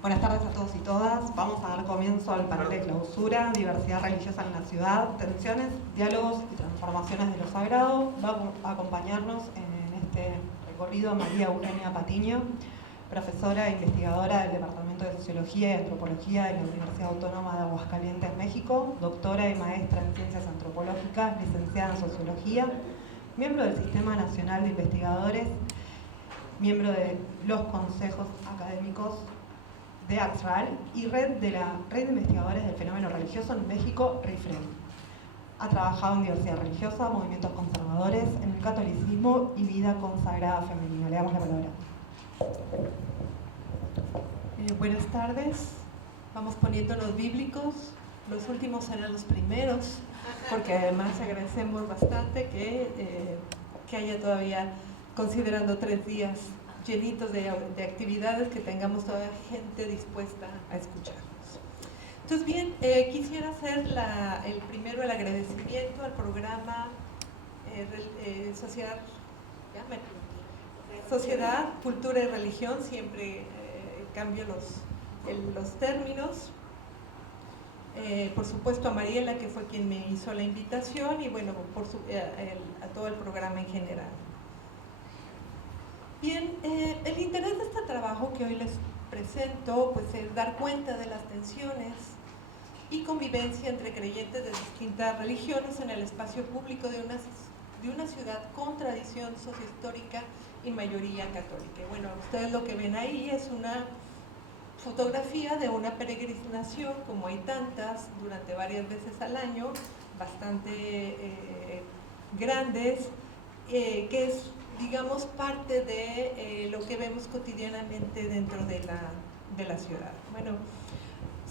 Buenas tardes a todos y todas. Vamos a dar comienzo al panel de clausura, diversidad religiosa en la ciudad, tensiones, diálogos y transformaciones de lo sagrado. Va a acompañarnos en este recorrido María Eugenia Patiño, profesora e investigadora del Departamento de Sociología y Antropología de la Universidad Autónoma de Aguascalientes, México, doctora y maestra en Ciencias Antropológicas, licenciada en Sociología, miembro del Sistema Nacional de Investigadores, miembro de los consejos académicos de AXRAL y red de la Red de Investigadores del Fenómeno Religioso en México, RIFREM. Ha trabajado en diversidad religiosa, movimientos conservadores, en el catolicismo y vida consagrada femenina. Le damos la palabra. Buenas tardes. Vamos poniéndonos bíblicos. Los últimos serán los primeros, porque además agradecemos bastante que haya todavía, considerando 3 días llenitos de actividades, que tengamos todavía gente dispuesta a escucharnos. Entonces bien, quisiera hacer el primero el agradecimiento al programa Sociedad, Cultura y Religión, siempre cambio los términos. Por supuesto a Mariela, que fue quien me hizo la invitación, y bueno, a todo el programa en general. Bien, el interés de este trabajo que hoy les presento pues es dar cuenta de las tensiones y convivencia entre creyentes de distintas religiones en el espacio público de una ciudad con tradición sociohistórica y mayoría católica. Y bueno, ustedes lo que ven ahí es una fotografía de una peregrinación, como hay tantas, durante varias veces al año, bastante grandes, que es, digamos, parte de lo que vemos cotidianamente dentro de la ciudad. Bueno,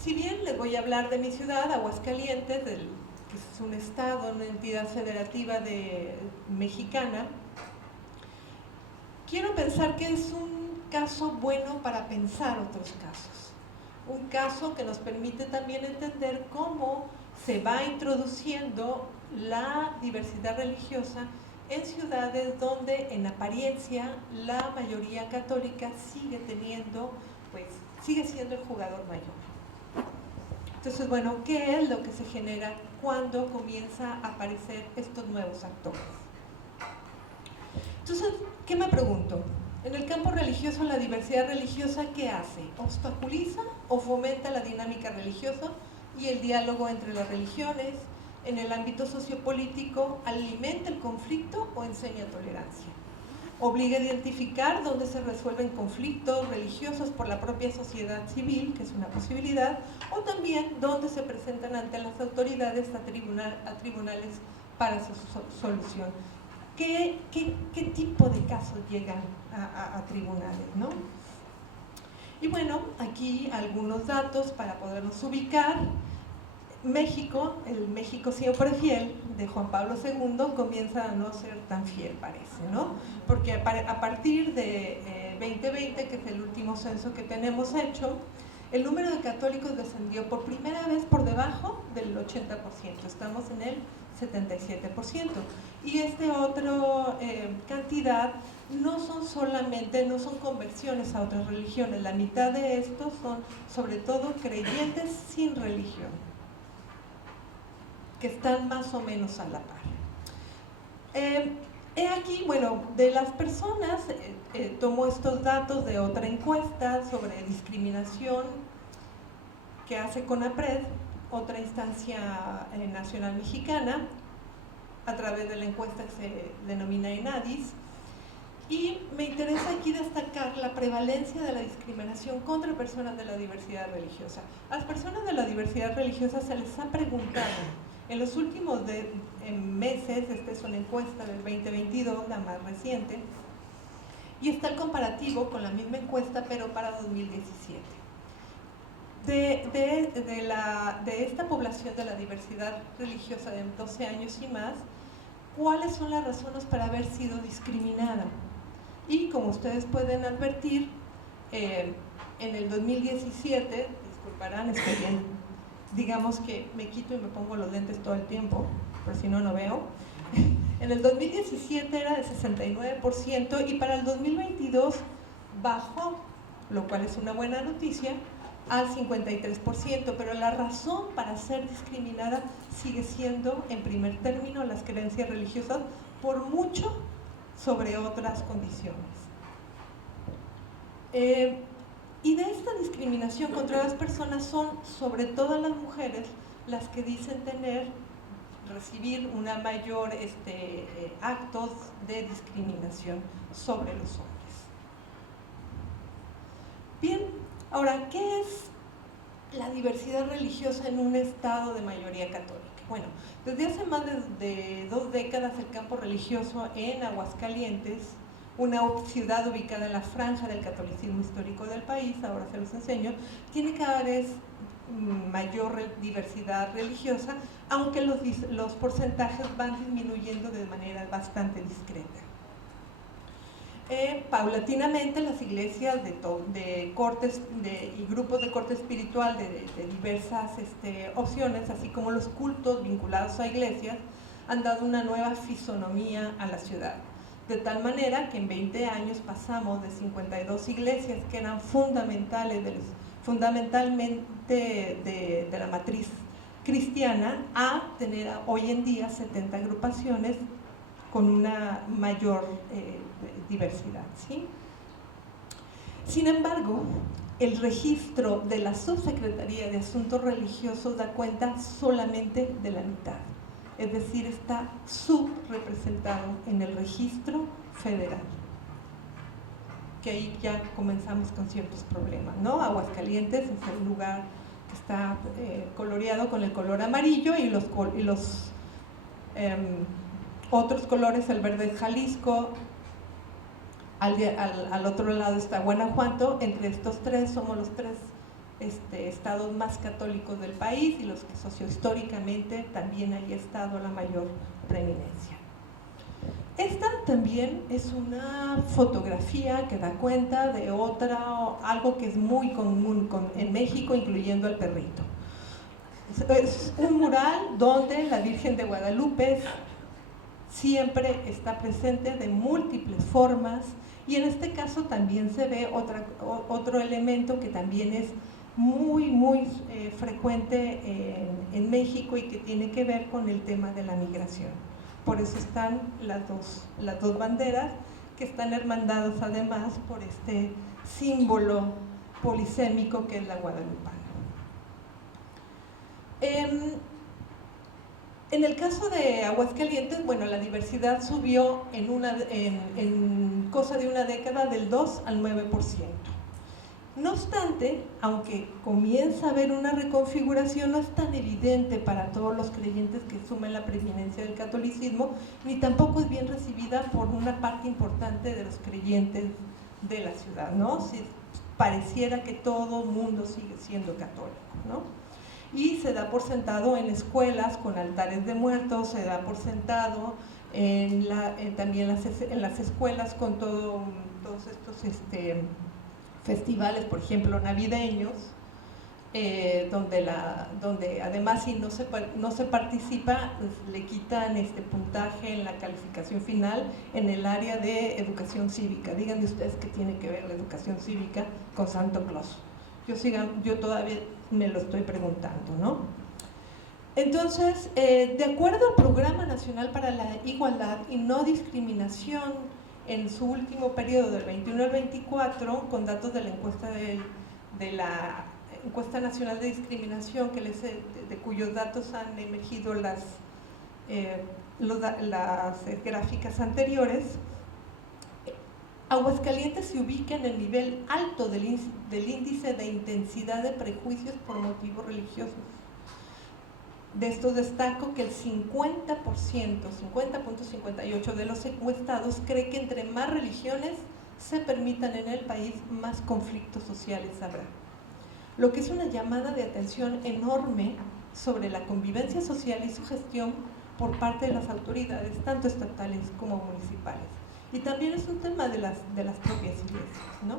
si bien les voy a hablar de mi ciudad, Aguascalientes, que es un estado, una entidad federativa mexicana, quiero pensar que es un caso bueno para pensar otros casos. Un caso que nos permite también entender cómo se va introduciendo la diversidad religiosa en ciudades donde en apariencia la mayoría católica sigue siendo el jugador mayor. Entonces, bueno, ¿qué es lo que se genera cuando comienza a aparecer estos nuevos actores? Entonces, ¿qué me pregunto? En el campo religioso, la diversidad religiosa, ¿qué hace? ¿Obstaculiza o fomenta la dinámica religiosa y el diálogo entre las religiones? En el ámbito sociopolítico, ¿alimenta el conflicto o enseña tolerancia? ¿Obliga a identificar dónde se resuelven conflictos religiosos por la propia sociedad civil, que es una posibilidad, o también dónde se presentan ante las autoridades a tribunales para su solución? ¿Qué tipo de casos llegan a tribunales, ¿no? Y bueno, aquí algunos datos para podernos ubicar. México, el México siempre fiel de Juan Pablo II comienza a no ser tan fiel, parece, ¿no? Porque a partir de 2020, que es el último censo que tenemos hecho, el número de católicos descendió por primera vez por debajo del 80%, estamos en el 77%. Y otra cantidad no son conversiones a otras religiones, la mitad de estos son sobre todo creyentes sin religión, que están más o menos a la par. He aquí, bueno, de las personas, tomo estos datos de otra encuesta sobre discriminación que hace CONAPRED, otra instancia nacional mexicana, a través de la encuesta que se denomina ENADIS, y me interesa aquí destacar la prevalencia de la discriminación contra personas de la diversidad religiosa. A las personas de la diversidad religiosa se les ha preguntado en los últimos meses, esta es una encuesta del 2022, la más reciente, y está el comparativo con la misma encuesta, pero para 2017. De esta población de la diversidad religiosa de 12 años y más, ¿cuáles son las razones para haber sido discriminada? Y como ustedes pueden advertir, en el 2017, disculparán, estoy bien, digamos que me quito y me pongo los lentes todo el tiempo, por si no veo. En el 2017 era de 69% y para el 2022 bajó lo cual es una buena noticia, al 53%, pero la razón para ser discriminada sigue siendo, en primer término, las creencias religiosas, por mucho sobre otras condiciones. Y de esta discriminación contra las personas son, sobre todo las mujeres, las que dicen recibir una mayor actos de discriminación sobre los hombres. Bien, ahora, ¿qué es la diversidad religiosa en un estado de mayoría católica? Bueno, desde hace más de 2 décadas el campo religioso en Aguascalientes, una ciudad ubicada en la franja del catolicismo histórico del país, ahora se los enseño, tiene cada vez mayor diversidad religiosa, aunque los porcentajes van disminuyendo de manera bastante discreta. Paulatinamente las iglesias de cortes y grupos de corte espiritual de diversas opciones, así como los cultos vinculados a iglesias, han dado una nueva fisonomía a la ciudad, de tal manera que en 20 años pasamos de 52 iglesias que eran fundamentalmente de la matriz cristiana a tener hoy en día 70 agrupaciones con una mayor diversidad, ¿sí? Sin embargo, el registro de la Subsecretaría de Asuntos Religiosos da cuenta solamente de la mitad, es decir, está subrepresentado en el registro federal, que ahí ya comenzamos con ciertos problemas, ¿no? Aguascalientes es el lugar que está coloreado con el color amarillo y los otros colores, el verde es Jalisco, al otro lado está Guanajuato. Entre estos tres somos los tres estados más católicos del país y los que sociohistóricamente también haya estado la mayor preeminencia. Esta también es una fotografía que da cuenta de algo que es muy común en México, incluyendo al perrito. Es un mural donde la Virgen de Guadalupe siempre está presente de múltiples formas, y en este caso también se ve otro elemento que también es muy frecuente en México y que tiene que ver con el tema de la migración. Por eso están las dos banderas, que están hermandadas además por este símbolo polisémico que es la guadalupana. En el caso de Aguascalientes, bueno, la diversidad subió en cosa de una década del 2 al 9%. No obstante, aunque comienza a haber una reconfiguración, no es tan evidente para todos los creyentes que asumen la preeminencia del catolicismo, ni tampoco es bien recibida por una parte importante de los creyentes de la ciudad, ¿no? Si pareciera que todo el mundo sigue siendo católico, ¿no? Y se da por sentado en escuelas con altares de muertos, se da por sentado también en las escuelas con todos estos festivales, por ejemplo, navideños, donde además si no se participa, pues, le quitan puntaje en la calificación final en el área de educación cívica. Díganme ustedes qué tiene que ver la educación cívica con Santo Claus. Yo todavía me lo estoy preguntando, ¿no? Entonces, de acuerdo al Programa Nacional para la Igualdad y No Discriminación, en su último periodo del 21 al 24, con datos de la encuesta de la Encuesta Nacional de Discriminación, de cuyos datos han emergido las gráficas anteriores, Aguascalientes se ubica en el nivel alto del índice de intensidad de prejuicios por motivos religiosos. De estos destaco que el 50.58% de los encuestados cree que entre más religiones se permitan en el país, más conflictos sociales habrá. Lo que es una llamada de atención enorme sobre la convivencia social y su gestión por parte de las autoridades, tanto estatales como municipales. Y también es un tema de las propias iglesias, ¿no?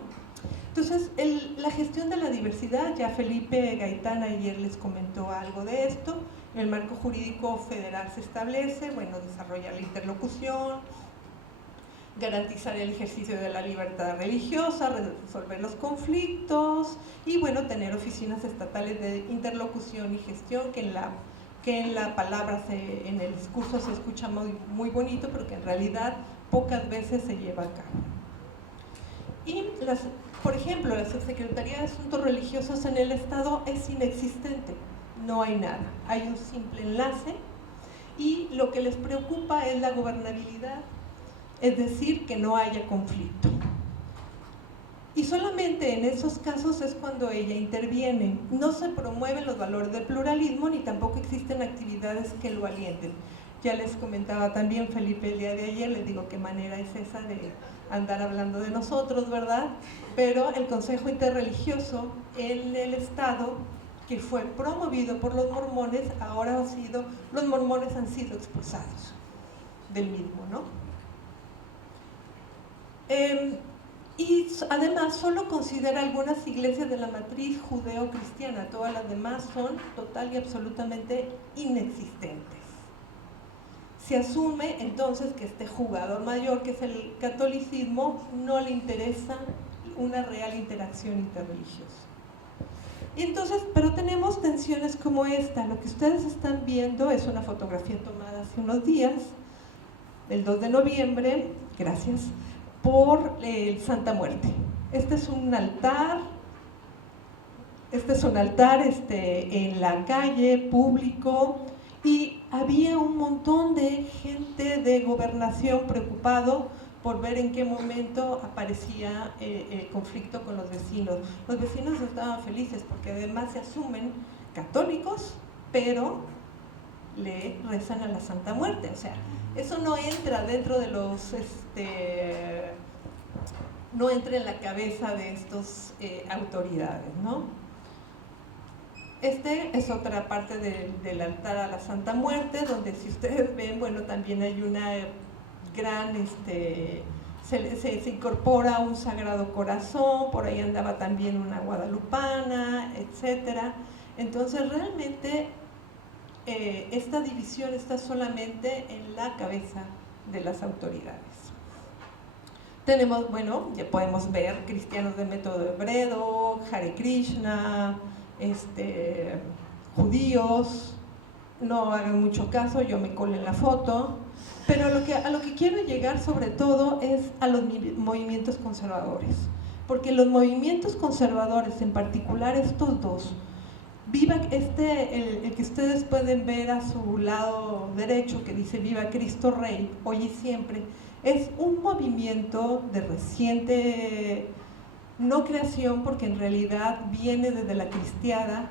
Entonces, la gestión de la diversidad, ya Felipe Gaitán ayer les comentó algo de esto. En el marco jurídico federal se establece, bueno, desarrollar la interlocución, garantizar el ejercicio de la libertad religiosa, resolver los conflictos y bueno, tener oficinas estatales de interlocución y gestión que en la palabra, en el discurso se escucha muy bonito, pero que en realidad pocas veces se lleva a cabo. Y por ejemplo, la Subsecretaría de Asuntos Religiosos en el Estado es inexistente, no hay nada, hay un simple enlace y lo que les preocupa es la gobernabilidad, es decir, que no haya conflicto. Y solamente en esos casos es cuando ella interviene. No se promueven los valores del pluralismo ni tampoco existen actividades que lo alienten. Ya les comentaba también Felipe el día de ayer, les digo qué manera es esa de andar hablando de nosotros, ¿verdad? Pero el Consejo Interreligioso en el Estado, que fue promovido por los mormones, ahora los mormones han sido expulsados del mismo, ¿no? Y además solo considera algunas iglesias de la matriz judeo-cristiana, todas las demás son total y absolutamente inexistentes. Se asume entonces que este jugador mayor, que es el catolicismo, no le interesa una real interacción interreligiosa. Y entonces, pero tenemos tensiones como esta. Lo que ustedes están viendo es una fotografía tomada hace unos días, el 2 de noviembre, gracias, por el Santa Muerte. Este es un altar en la calle, público, y había un montón de gente de gobernación preocupado por ver en qué momento aparecía el conflicto con los vecinos. Los vecinos estaban felices porque además se asumen católicos, pero le rezan a la Santa Muerte, o sea, eso no entra dentro de los, no entra en la cabeza de estas autoridades, ¿no? Es otra parte del altar a la Santa Muerte, donde si ustedes ven, bueno, también hay una gran, se incorpora un Sagrado Corazón, por ahí andaba también una guadalupana, etcétera. Entonces realmente esta división está solamente en la cabeza de las autoridades. Tenemos, bueno, ya podemos ver cristianos del método hebreo, Hare Krishna, judíos, no hagan mucho caso, yo me colé en la foto, pero a lo que quiero llegar sobre todo es a los movimientos conservadores, porque los movimientos conservadores, en particular estos dos, el que ustedes pueden ver a su lado derecho que dice Viva Cristo Rey, hoy y siempre, es un movimiento de reciente, no creación, porque en realidad viene desde la cristiada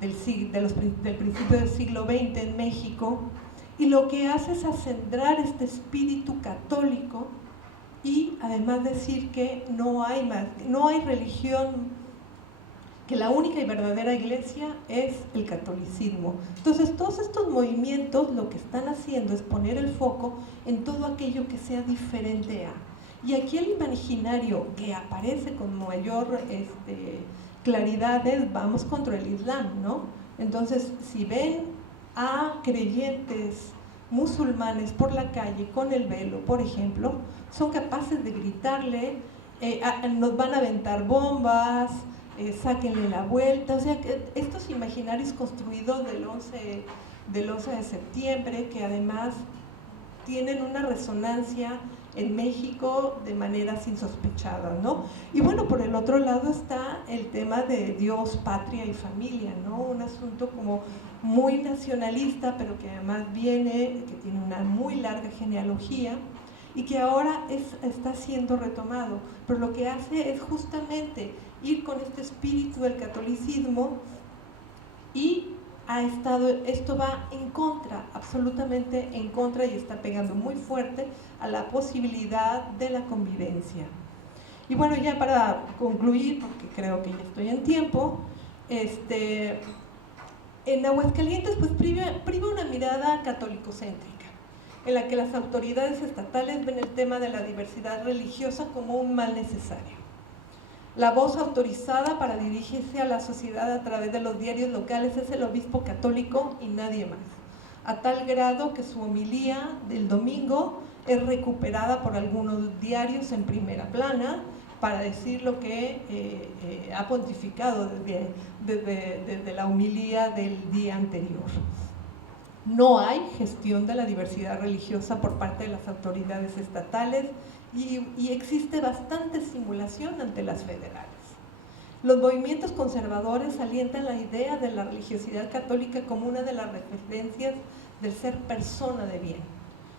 del principio del siglo XX en México, y lo que hace es acentrar este espíritu católico y además decir que no hay religión, que la única y verdadera iglesia es el catolicismo. Entonces todos estos movimientos lo que están haciendo es poner el foco en todo aquello que sea diferente a. Y aquí el imaginario que aparece con mayor claridad es vamos contra el Islam, ¿no? Entonces si ven a creyentes musulmanes por la calle con el velo, por ejemplo, son capaces de gritarle, nos van a aventar bombas, sáquenle la vuelta, o sea, estos imaginarios construidos del 11 de septiembre, que además tienen una resonancia en México de maneras insospechadas, ¿no? Y bueno, por el otro lado está el tema de Dios, patria y familia, ¿no? Un asunto como muy nacionalista, pero que además que tiene una muy larga genealogía y que ahora está siendo retomado, pero lo que hace es justamente ir con este espíritu del catolicismo y esto va en contra, absolutamente en contra, y está pegando muy fuerte a la posibilidad de la convivencia. Y bueno, ya para concluir, porque creo que ya estoy en tiempo, en Aguascalientes pues priva una mirada católico-céntrica, en la que las autoridades estatales ven el tema de la diversidad religiosa como un mal necesario. La voz autorizada para dirigirse a la sociedad a través de los diarios locales es el obispo católico y nadie más, a tal grado que su homilía del domingo es recuperada por algunos diarios en primera plana para decir lo que ha pontificado desde la homilía del día anterior. No hay gestión de la diversidad religiosa por parte de las autoridades estatales y existe bastante simulación ante las federales. Los movimientos conservadores alientan la idea de la religiosidad católica como una de las referencias del ser persona de bien.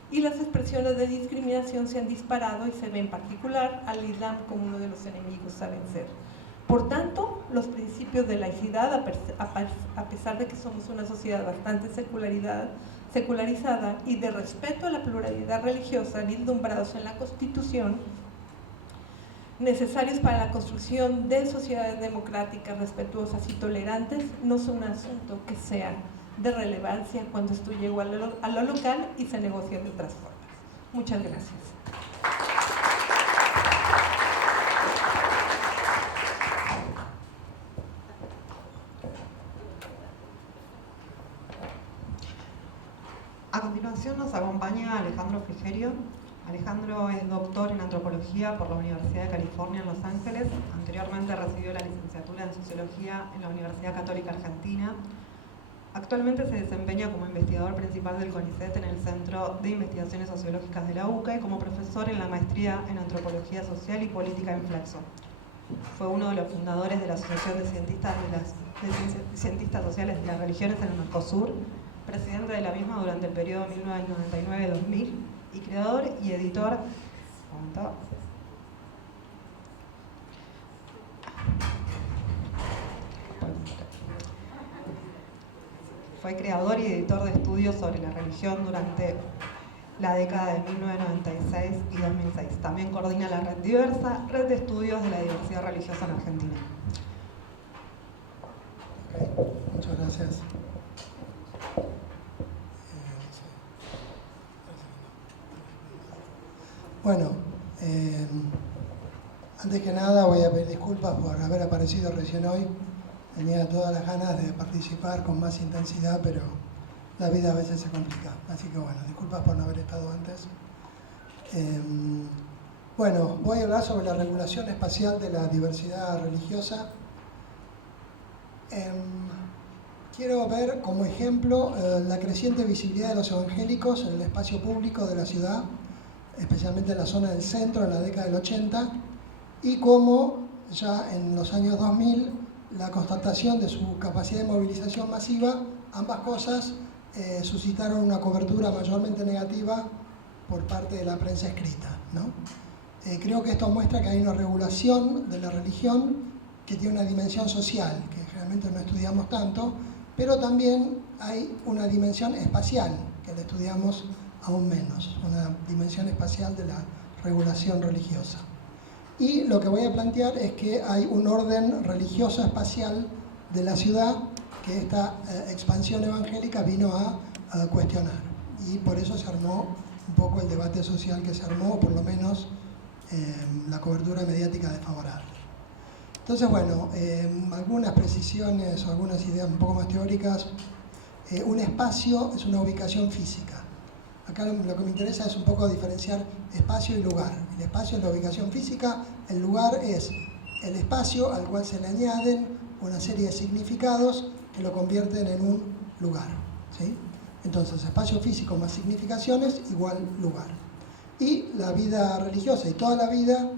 Y las expresiones de discriminación se han disparado y se ve en particular al Islam como uno de los enemigos a vencer. Por tanto, los principios de laicidad, a pesar de que somos una sociedad bastante secularizada y de respeto a la pluralidad religiosa vislumbrados en la Constitución, necesarios para la construcción de sociedades democráticas, respetuosas y tolerantes, no son un asunto que sea de relevancia cuando esto llegó a lo local y se negocia de otras formas. Muchas gracias. A continuación nos acompaña Alejandro Frigerio. Alejandro es doctor en antropología por la Universidad de California en Los Ángeles. Anteriormente recibió la licenciatura en sociología en la Universidad Católica Argentina. Actualmente se desempeña como investigador principal del CONICET en el Centro de Investigaciones Sociológicas de la UCA y como profesor en la maestría en Antropología Social y Política en Flaxo. Fue uno de los fundadores de la Asociación de Cientistas Sociales de las Religiones en el Mercosur, presidente de la misma durante el periodo 1999-2000 y creador y editor. Fue creador y editor de estudios sobre la religión durante la década de 1996 y 2006. También coordina la Red Diversa, red de estudios de la diversidad religiosa en Argentina. Okay, muchas gracias. Bueno, antes que nada voy a pedir disculpas por haber aparecido recién hoy. Tenía todas las ganas de participar con más intensidad, pero la vida a veces se complica. Así que bueno, disculpas por no haber estado antes. Bueno, voy a hablar sobre la regulación espacial de la diversidad religiosa. Quiero ver como ejemplo la creciente visibilidad de los evangélicos en el espacio público de la ciudad, especialmente en la zona del centro en la década del 80, y cómo ya en los años 2000 la constatación de su capacidad de movilización masiva, ambas cosas suscitaron una cobertura mayormente negativa por parte de la prensa escrita, ¿no? Creo que esto muestra que hay una regulación de la religión que tiene una dimensión social, que generalmente no estudiamos tanto, pero también hay una dimensión espacial, que la estudiamos aún menos, una dimensión espacial de la regulación religiosa. Y lo que voy a plantear es que hay un orden religioso espacial de la ciudad que esta expansión evangélica vino a cuestionar. Y por eso se armó un poco el debate social que se armó, o por lo menos la cobertura mediática desfavorable. Entonces, bueno, algunas precisiones o algunas ideas un poco más teóricas. Un espacio es una ubicación física. Acá lo que me interesa es un poco diferenciar espacio y lugar. El espacio es la ubicación física, el lugar es el espacio al cual se le añaden una serie de significados que lo convierten en un lugar, ¿sí? Entonces, espacio físico más significaciones igual lugar. Y la vida religiosa y toda la vida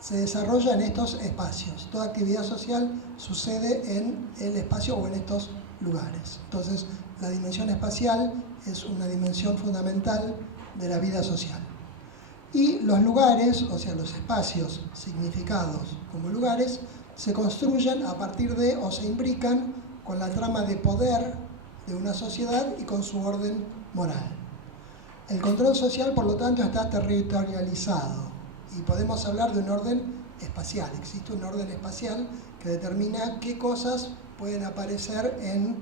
se desarrolla en estos espacios. Toda actividad social sucede en el espacio o en estos lugares. Entonces, la dimensión espacial es una dimensión fundamental de la vida social. Y los lugares, o sea, los espacios significados como lugares, se construyen a partir de o se imbrican con la trama de poder de una sociedad y con su orden moral. El control social, por lo tanto, está territorializado y podemos hablar de un orden espacial. Existe un orden espacial que determina qué cosas pueden aparecer en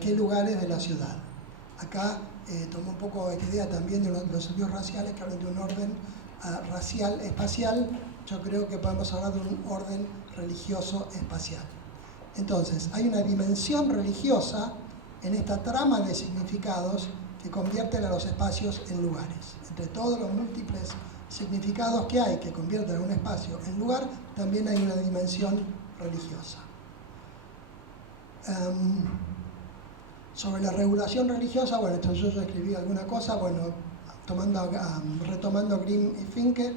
qué lugares de la ciudad. Acá tomo un poco esta idea también de los estudios raciales que hablan de un orden racial espacial. Yo creo que podemos hablar de un orden religioso espacial. Entonces, hay una dimensión religiosa en esta trama de significados que convierten a los espacios en lugares. Entre todos los múltiples significados que hay que convierten a un espacio en lugar, también hay una dimensión religiosa. Sobre la regulación religiosa, bueno, esto yo ya escribí alguna cosa, bueno, retomando Grimm y Finke,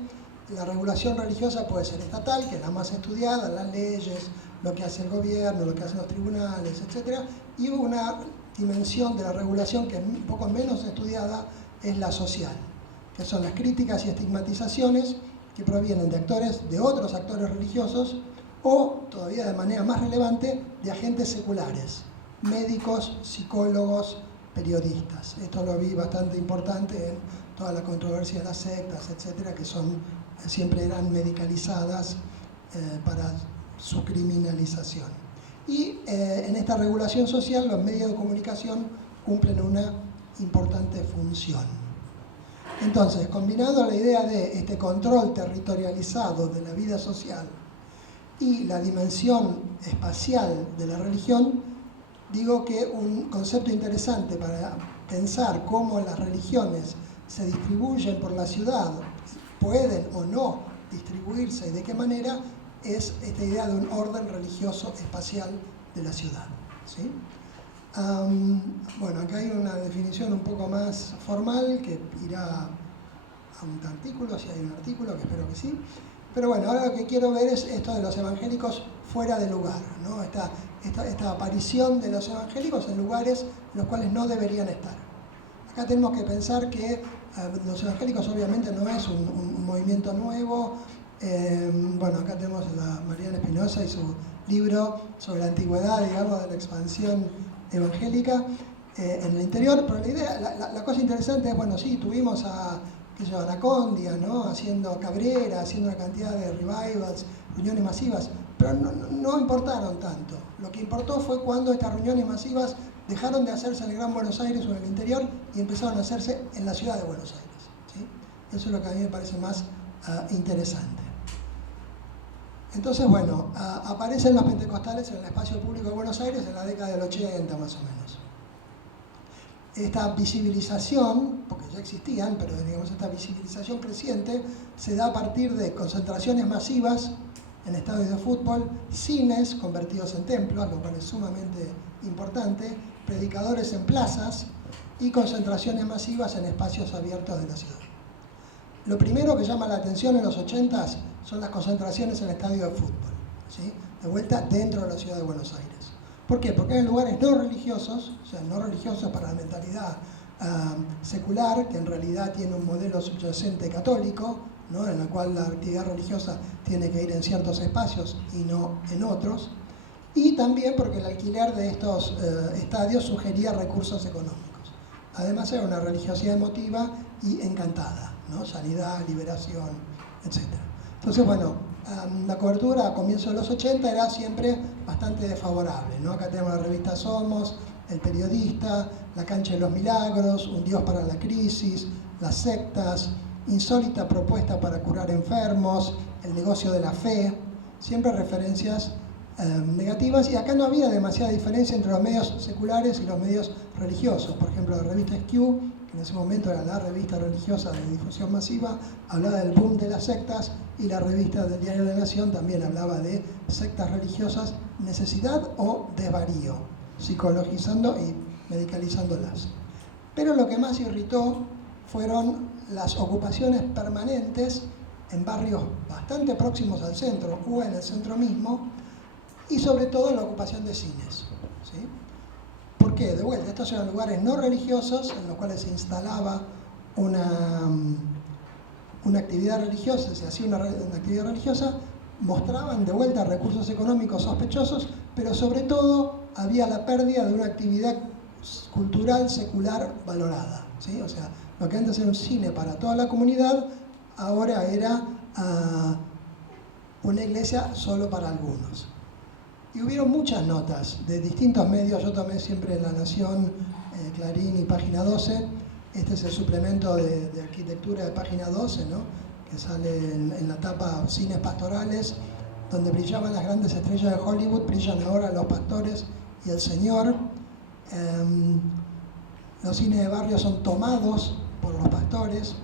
la regulación religiosa puede ser estatal, que es la más estudiada, las leyes, lo que hace el gobierno, lo que hacen los tribunales, etc. Y una dimensión de la regulación que es un poco menos estudiada es la social, que son las críticas y estigmatizaciones que provienen de actores, de otros actores religiosos, o, todavía de manera más relevante, de agentes seculares, médicos, psicólogos, periodistas. Esto lo vi bastante importante en toda la controversia de las sectas, etcétera, que siempre eran medicalizadas para su criminalización. Y en esta regulación social los medios de comunicación cumplen una importante función. Entonces, combinado la idea de este control territorializado de la vida social y la dimensión espacial de la religión, digo que un concepto interesante para pensar cómo las religiones se distribuyen por la ciudad, pueden o no distribuirse y de qué manera, es esta idea de un orden religioso espacial de la ciudad, ¿sí? Bueno, acá hay una definición un poco más formal que irá a un artículo, si hay un artículo, que espero que sí. Pero bueno, ahora lo que quiero ver es esto de los evangélicos fuera de lugar, ¿no? Esta aparición de los evangélicos en lugares en los cuales no deberían estar. Acá tenemos que pensar que los evangélicos obviamente no es un movimiento nuevo. Bueno, acá tenemos a Mariana Espinosa y su libro sobre la antigüedad, digamos, de la expansión evangélica en el interior, pero la cosa interesante es, bueno, sí, tuvimos a Anacondia, ¿no? Haciendo Cabrera, haciendo una cantidad de revivals, reuniones masivas, pero no importaron tanto. Lo que importó fue cuando estas reuniones masivas dejaron de hacerse en el Gran Buenos Aires o en el interior y empezaron a hacerse en la ciudad de Buenos Aires, ¿sí? Eso es lo que a mí me parece más interesante. Entonces, bueno, aparecen los pentecostales en el espacio público de Buenos Aires en la década del 80 más o menos. Esta visibilización, porque ya existían, pero digamos esta visibilización creciente se da a partir de concentraciones masivas en estadios de fútbol, cines convertidos en templos, lo cual es sumamente importante, predicadores en plazas y concentraciones masivas en espacios abiertos de la ciudad. Lo primero que llama la atención en los 80s son las concentraciones en estadios de fútbol, ¿sí? De vuelta dentro de la ciudad de Buenos Aires. ¿Por qué? Porque en lugares no religiosos, o sea, no religiosos para la mentalidad secular, que en realidad tiene un modelo subyacente católico, ¿no? En la cual la actividad religiosa tiene que ir en ciertos espacios y no en otros, y también porque el alquiler de estos estadios sugería recursos económicos. Además era una religiosidad emotiva y encantada, ¿no? Sanidad, liberación, etc. Entonces, bueno, la cobertura a comienzos de los 80 era siempre bastante desfavorable, ¿no? Acá tenemos la revista Somos, El Periodista, La Cancha de los Milagros, Un Dios para la Crisis, Las Sectas, Insólita Propuesta para Curar Enfermos, El Negocio de la Fe, siempre referencias negativas, y acá no había demasiada diferencia entre los medios seculares y los medios religiosos. Por ejemplo, la revista Skew, que en ese momento era la revista religiosa de difusión masiva, hablaba del boom de las sectas, y la revista del Diario de la Nación también hablaba de sectas religiosas, necesidad o desvarío, psicologizando y medicalizándolas. Pero lo que más irritó fueron las ocupaciones permanentes en barrios bastante próximos al centro o en el centro mismo, y sobre todo la ocupación de cines, ¿sí? ¿Por qué? De vuelta, estos eran lugares no religiosos en los cuales se instalaba una actividad religiosa, se hacía una actividad religiosa, mostraban de vuelta recursos económicos sospechosos, pero sobre todo había la pérdida de una actividad cultural secular valorada, ¿sí? O sea, lo que antes era un cine para toda la comunidad, ahora era una iglesia solo para algunos. Y hubieron muchas notas de distintos medios, yo tomé siempre La Nación, Clarín y Página 12, este es el suplemento de arquitectura de Página 12, ¿no? Que sale en la tapa Cines Pastorales, donde brillaban las grandes estrellas de Hollywood, brillan ahora Los Pastores y El Señor. los cines de barrio son tomados por los pastores.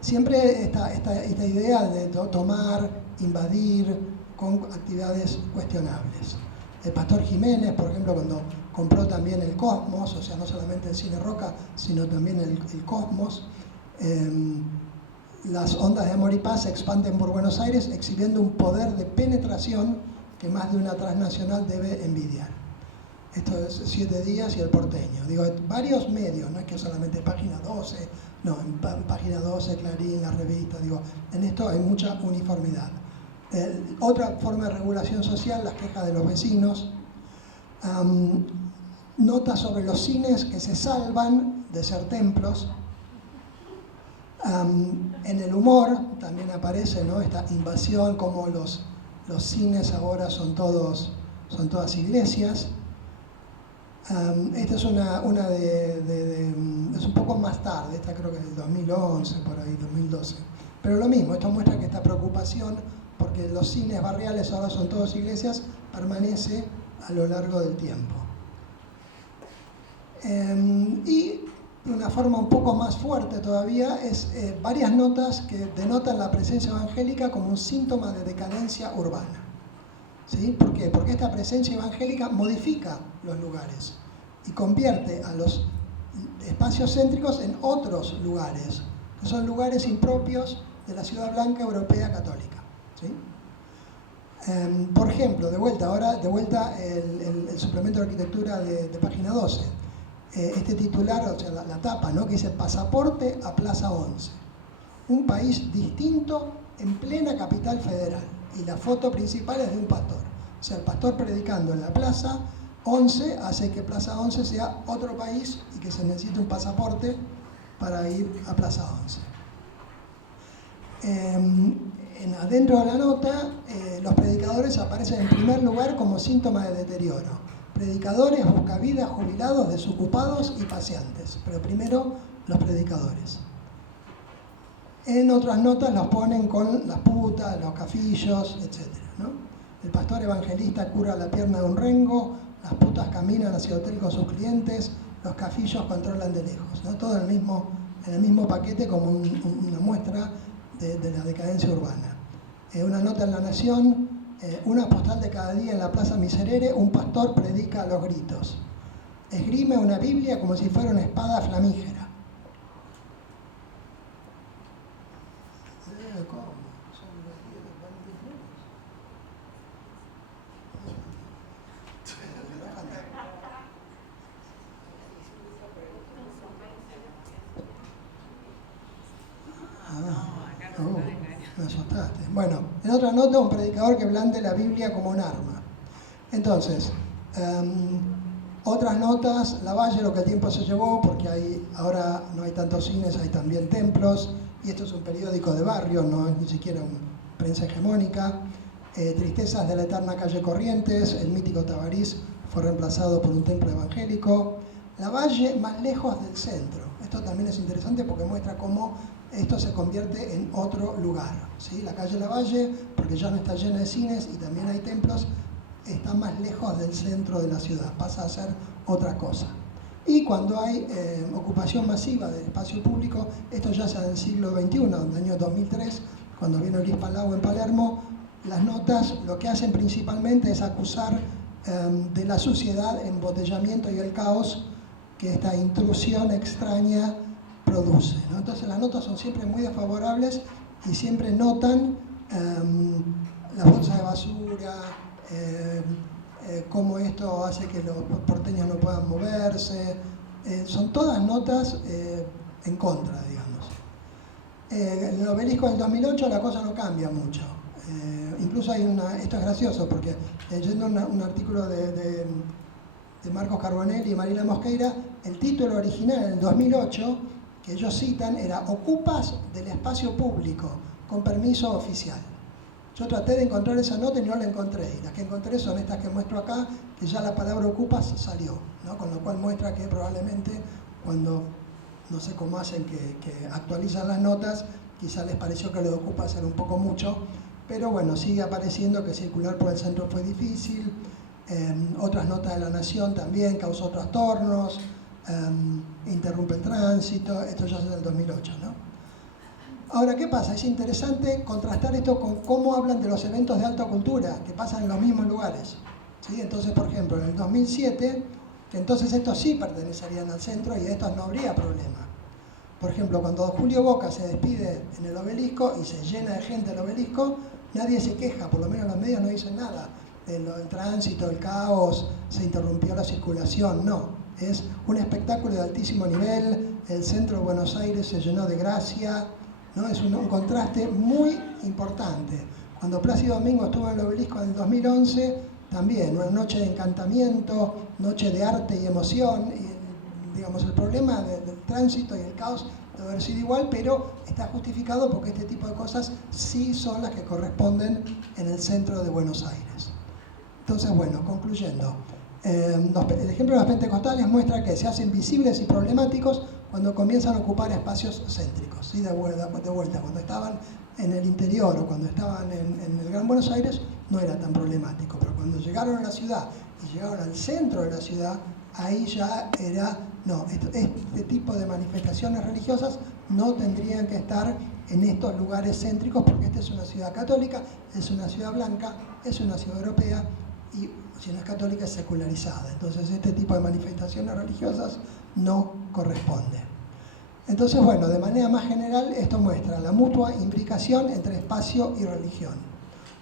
Siempre esta idea de tomar, invadir con actividades cuestionables. El pastor Jiménez, por ejemplo, cuando compró también el Cosmos, o sea, no solamente el Cine Roca, sino también el Cosmos, las ondas de amor y paz se expanden por Buenos Aires, exhibiendo un poder de penetración que más de una transnacional debe envidiar. Esto es 7 días y El Porteño. Digo, varios medios, no es que solamente Página 12, no, en Página 12, Clarín, la revista, digo, en esto hay mucha uniformidad. Otra forma de regulación social, las quejas de los vecinos. Notas sobre los cines que se salvan de ser templos. En el humor también aparece, ¿no?, esta invasión, como los cines ahora son todas iglesias. Esta es una es un poco más tarde, esta creo que es del 2011, por ahí, 2012. Pero lo mismo, esto muestra que esta preocupación, porque los cines barriales ahora son todas iglesias, permanece a lo largo del tiempo. Y de una forma un poco más fuerte todavía, es varias notas que denotan la presencia evangélica como un síntoma de decadencia urbana. ¿Sí? ¿Por qué? Porque esta presencia evangélica modifica los lugares y convierte a los espacios céntricos en otros lugares, que son lugares impropios de la ciudad blanca europea católica. ¿Sí? Por ejemplo, de vuelta el suplemento de arquitectura de Página 12. Este titular, o sea, la tapa, ¿no?, que dice Pasaporte a Plaza 11. Un país distinto en plena capital federal. Y la foto principal es de un pastor. O sea, el pastor predicando en la Plaza 11 hace que Plaza 11 sea otro país y que se necesite un pasaporte para ir a Plaza 11. Adentro de la nota, los predicadores aparecen en primer lugar como síntoma de deterioro. Predicadores, buscavidas, jubilados, desocupados y paseantes. Pero primero, los predicadores. En otras notas los ponen con las putas, los cafillos, etc., ¿no? El pastor evangelista cura la pierna de un rengo, las putas caminan hacia el hotel con sus clientes, los cafillos controlan de lejos, ¿no? Todo en el mismo paquete, como una muestra de la decadencia urbana. Una nota en La Nación, una postal de cada día en la Plaza Miserere, un pastor predica a los gritos. Esgrime una Biblia como si fuera una espada flamígera. Me asustaste. Bueno, en otra nota, un predicador que blande la Biblia como un arma. Entonces, otras notas, Lavalle, lo que el tiempo se llevó, porque ahora no hay tantos cines, hay también templos, y esto es un periódico de barrio, no es ni siquiera una prensa hegemónica. Tristezas de la eterna calle Corrientes, el mítico Tabarís fue reemplazado por un templo evangélico. Lavalle más lejos del centro. Esto también es interesante porque muestra cómo esto se convierte en otro lugar, ¿sí? La calle Lavalle, porque ya no está llena de cines y también hay templos, está más lejos del centro de la ciudad, pasa a ser otra cosa. Y cuando hay ocupación masiva del espacio público, esto ya sea en el siglo XXI, en el año 2003, cuando vino Luis Palau en Palermo, las notas lo que hacen principalmente es acusar de la suciedad, embotellamiento y el caos que esta intrusión extraña produce, ¿no? Entonces las notas son siempre muy desfavorables y siempre notan las bolsas de basura, cómo esto hace que los porteños no puedan moverse. Son todas notas en contra, digamos. En el Obelisco del 2008 la cosa no cambia mucho. Incluso esto es gracioso porque leyendo un artículo de Marcos Carbonelli y Marina Mosqueira, el título original en el 2008 que ellos citan era Ocupas del espacio público con permiso oficial. Yo traté de encontrar esa nota y no la encontré. Y las que encontré son estas que muestro acá, que ya la palabra ocupas salió, ¿no? Con lo cual muestra que probablemente cuando, no sé cómo hacen que actualizan las notas, quizá les pareció que lo de ocupas era un poco mucho, pero bueno, sigue apareciendo que circular por el centro fue difícil. Otras notas de La Nación también causó trastornos. interrumpe el tránsito, esto ya es del 2008, ¿no? Ahora, ¿qué pasa? Es interesante contrastar esto con cómo hablan de los eventos de alta cultura que pasan en los mismos lugares, ¿sí? Entonces, por ejemplo, en el 2007, que entonces estos sí pertenecerían al centro y a estos no habría problema. Por ejemplo, cuando Julio Boca se despide en el Obelisco y se llena de gente el Obelisco, nadie se queja, por lo menos los medios no dicen nada. El tránsito, el caos, se interrumpió la circulación, no. Es un espectáculo de altísimo nivel, el centro de Buenos Aires se llenó de gracia, ¿no? Es un contraste muy importante. Cuando Plácido Domingo estuvo en el Obelisco en el 2011, también una noche de encantamiento, noche de arte y emoción, y, digamos, el problema del tránsito y el caos debe haber sido igual, pero está justificado porque este tipo de cosas sí son las que corresponden en el centro de Buenos Aires. Entonces, bueno, concluyendo, el ejemplo de los pentecostales muestra que se hacen visibles y problemáticos cuando comienzan a ocupar espacios céntricos, ¿sí? De vuelta, cuando estaban en el interior o cuando estaban en el Gran Buenos Aires no era tan problemático, pero cuando llegaron a la ciudad y llegaron al centro de la ciudad, ahí ya era, no, este tipo de manifestaciones religiosas no tendrían que estar en estos lugares céntricos porque esta es una ciudad católica, es una ciudad blanca, es una ciudad europea y si no es católica es secularizada. Entonces este tipo de manifestaciones religiosas no corresponde. Entonces, bueno, de manera más general esto muestra la mutua imbricación entre espacio y religión.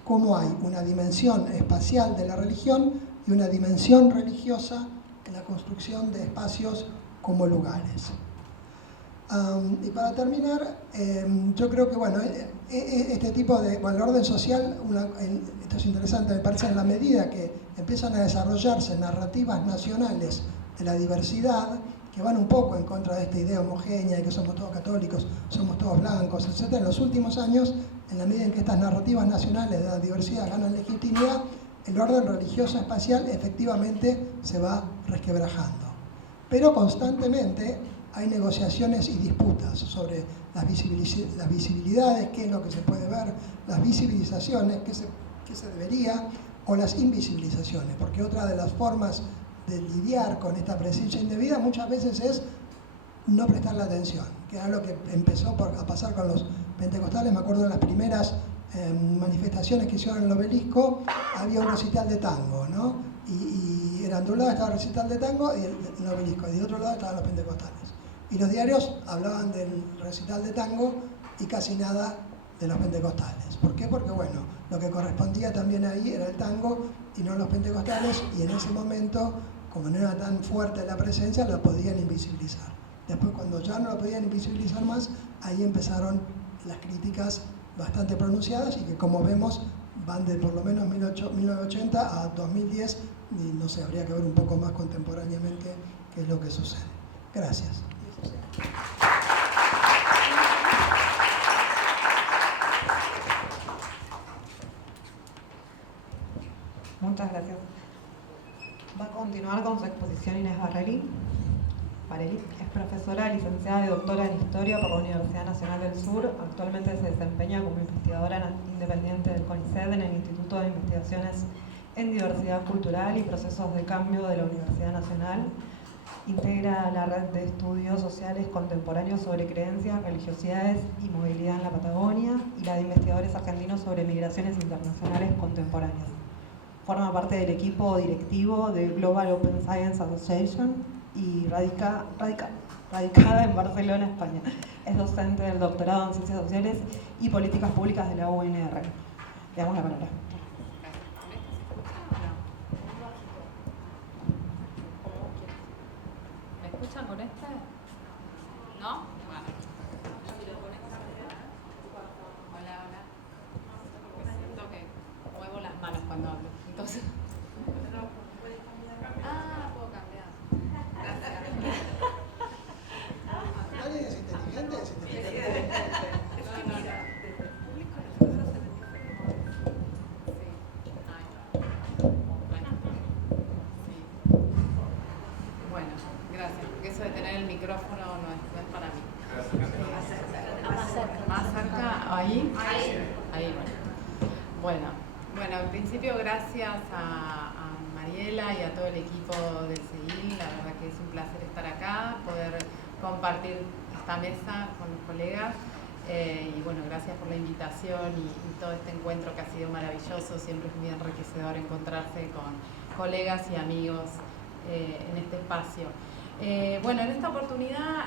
Cómo hay una dimensión espacial de la religión y una dimensión religiosa en la construcción de espacios como lugares. Y para terminar, yo creo que, bueno, este tipo de, bueno, el orden social, esto es interesante, me parece, en la medida que empiezan a desarrollarse narrativas nacionales de la diversidad, que van un poco en contra de esta idea homogénea de que somos todos católicos, somos todos blancos, etc. En los últimos años, en la medida en que estas narrativas nacionales de la diversidad ganan legitimidad, el orden religioso espacial efectivamente se va resquebrajando. Pero constantemente hay negociaciones y disputas sobre las visibilidades, qué es lo que se puede ver, las visibilizaciones, qué se debería, o las invisibilizaciones, porque otra de las formas de lidiar con esta presencia indebida muchas veces es no prestarle atención, que era lo que empezó a pasar con los pentecostales. Me acuerdo de las primeras manifestaciones que hicieron en el Obelisco, había un recital de tango, ¿no? Y de un lado estaba el recital de tango y el Obelisco, y de otro lado estaban los pentecostales. Y los diarios hablaban del recital de tango y casi nada de los pentecostales. ¿Por qué? Porque, bueno, lo que correspondía también ahí era el tango y no los pentecostales, y en ese momento, como no era tan fuerte la presencia, lo podían invisibilizar. Después, cuando ya no lo podían invisibilizar más, ahí empezaron las críticas bastante pronunciadas y que, como vemos, van de por lo menos 1980 a 2010, y no sé, habría que ver un poco más contemporáneamente qué es lo que sucede. Gracias. Muchas gracias. Va a continuar con su exposición Inés Barrelli. Es profesora, licenciada y doctora en Historia por la Universidad Nacional del Sur. Actualmente se desempeña como investigadora independiente del CONICET en el Instituto de Investigaciones en Diversidad Cultural y Procesos de Cambio de la Universidad Nacional. Integra la red de estudios sociales contemporáneos sobre creencias, religiosidades y movilidad en la Patagonia y la de investigadores argentinos sobre migraciones internacionales contemporáneas. Forma parte del equipo directivo de Global Open Science Association y radicada en Barcelona, España. Es docente del doctorado en Ciencias Sociales y Políticas Públicas de la UNR. Le damos la palabra. ¿Me escuchan con este? ¿No? Bueno. Hola, hola. Siento que muevo las manos cuando hablo. Entonces. Puedo cambiar. Gracias. ¿Alguien es inteligente? Es inteligente. Bueno, gracias, porque eso de tener el micrófono no es para mí. Más cerca, ahí. Ahí, bueno. Bueno, en principio gracias a Mariela y a todo el equipo del CEIL. La verdad que es un placer estar acá, poder compartir esta mesa con los colegas. Y bueno, gracias por la invitación y todo este encuentro que ha sido maravilloso. Siempre es muy enriquecedor encontrarse con colegas y amigos en este espacio. Bueno, en esta oportunidad,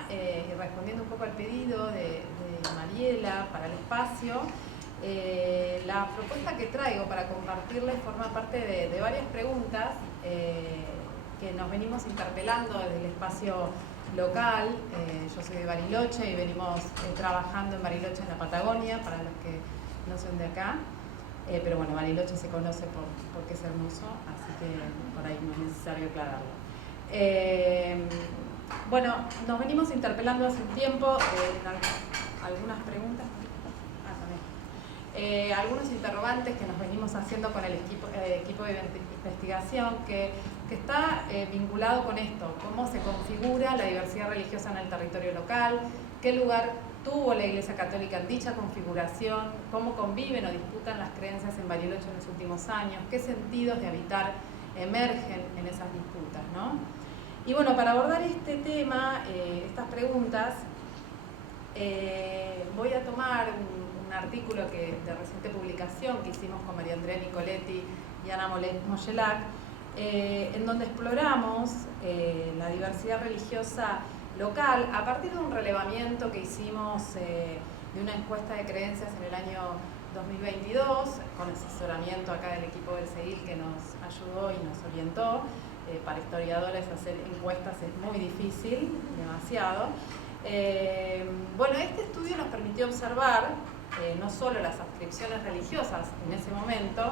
respondiendo un poco al pedido de Mariela para el espacio, la propuesta que traigo para compartirles forma parte de varias preguntas que nos venimos interpelando desde el espacio local. Yo soy de Bariloche y venimos trabajando en Bariloche, en la Patagonia, para los que no son de acá. Pero bueno, Bariloche se conoce porque es hermoso, así que por ahí no es necesario aclararlo. Bueno, nos venimos interpelando hace un tiempo en algunas preguntas. Algunos interrogantes que nos venimos haciendo con el equipo de investigación que está vinculado con esto: cómo se configura la diversidad religiosa en el territorio local, qué lugar tuvo la Iglesia Católica en dicha configuración, cómo conviven o disputan las creencias en Bariloche en los últimos años, qué sentidos de habitar emergen en esas disputas, ¿no? Y bueno, para abordar este tema, estas preguntas, voy a tomar un artículo de reciente publicación que hicimos con María Andrea Nicoletti y Ana Moyelac, en donde exploramos la diversidad religiosa local a partir de un relevamiento que hicimos de una encuesta de creencias en el año 2022, con asesoramiento acá del equipo del CEIL que nos ayudó y nos orientó. Para historiadores hacer encuestas es muy difícil, demasiado. Bueno, este estudio nos permitió observar no solo las adscripciones religiosas en ese momento,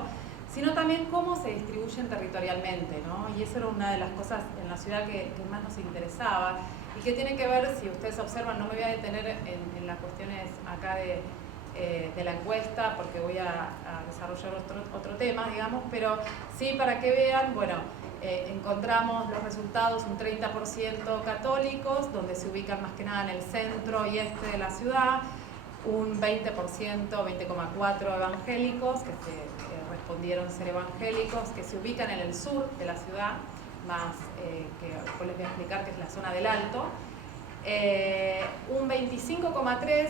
sino también cómo se distribuyen territorialmente, ¿no? Y eso era una de las cosas en la ciudad que más nos interesaba y que tiene que ver, si ustedes observan, no me voy a detener en las cuestiones acá de la encuesta porque voy a desarrollar otro tema, digamos, pero sí para que vean, bueno, encontramos los resultados, un 30% católicos, donde se ubican más que nada en el centro y este de la ciudad, un 20%, 20,4% evangélicos, que respondieron ser evangélicos, que se ubican en el sur de la ciudad, más que después les voy a explicar que es la zona del Alto, un 25,3%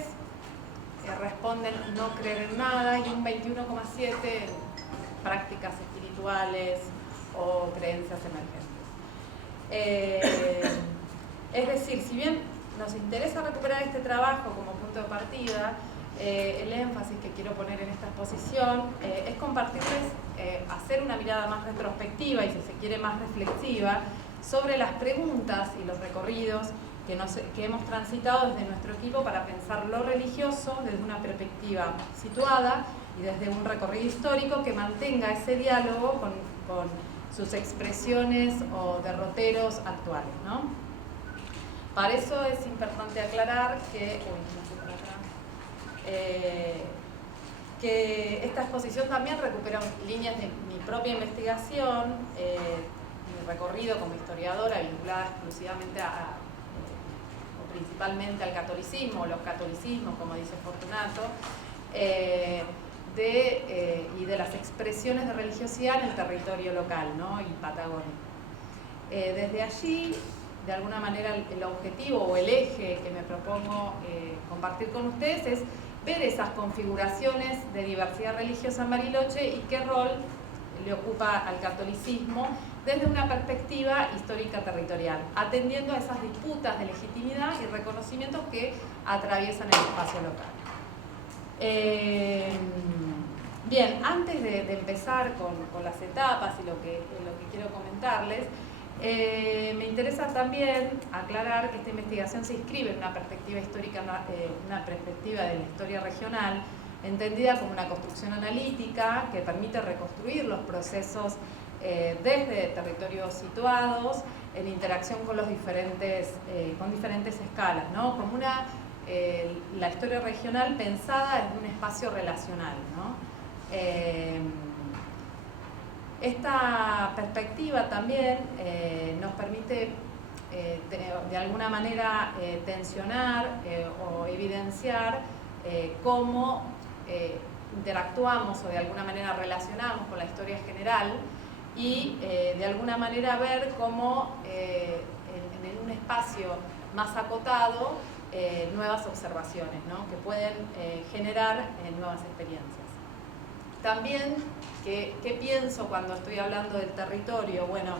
responden no creer en nada y un 21,7% en prácticas espirituales o creencias emergentes. Es decir, si bien nos interesa recuperar este trabajo como punto de partida, el énfasis que quiero poner en esta exposición es compartirles, hacer una mirada más retrospectiva y, si se quiere, más reflexiva sobre las preguntas y los recorridos que hemos transitado desde nuestro equipo para pensar lo religioso desde una perspectiva situada y desde un recorrido histórico que mantenga ese diálogo con sus expresiones o derroteros actuales, ¿no? Para eso es importante aclarar que esta exposición también recupera líneas de mi propia investigación, mi recorrido como historiadora vinculada exclusivamente o principalmente al catolicismo, los catolicismos, como dice Fortunato, y de las expresiones de religiosidad en el territorio local, ¿no? Y patagónico. Desde allí, de alguna manera, el objetivo o el eje que me propongo compartir con ustedes es ver esas configuraciones de diversidad religiosa en Bariloche y qué rol le ocupa al catolicismo desde una perspectiva histórica territorial, atendiendo a esas disputas de legitimidad y reconocimiento que atraviesan el espacio local. Bien, antes de empezar con las etapas y lo que quiero comentarles, me interesa también aclarar que esta investigación se inscribe en una perspectiva histórica, una perspectiva de la historia regional, entendida como una construcción analítica que permite reconstruir los procesos desde territorios situados en interacción con diferentes escalas, ¿no? Como la historia regional pensada en un espacio relacional, ¿no? Esta perspectiva también nos permite de alguna manera tensionar o evidenciar cómo interactuamos o de alguna manera relacionamos con la historia general y de alguna manera ver cómo en un espacio más acotado nuevas observaciones, ¿no? Que pueden generar nuevas experiencias. También, ¿qué pienso cuando estoy hablando del territorio? Bueno,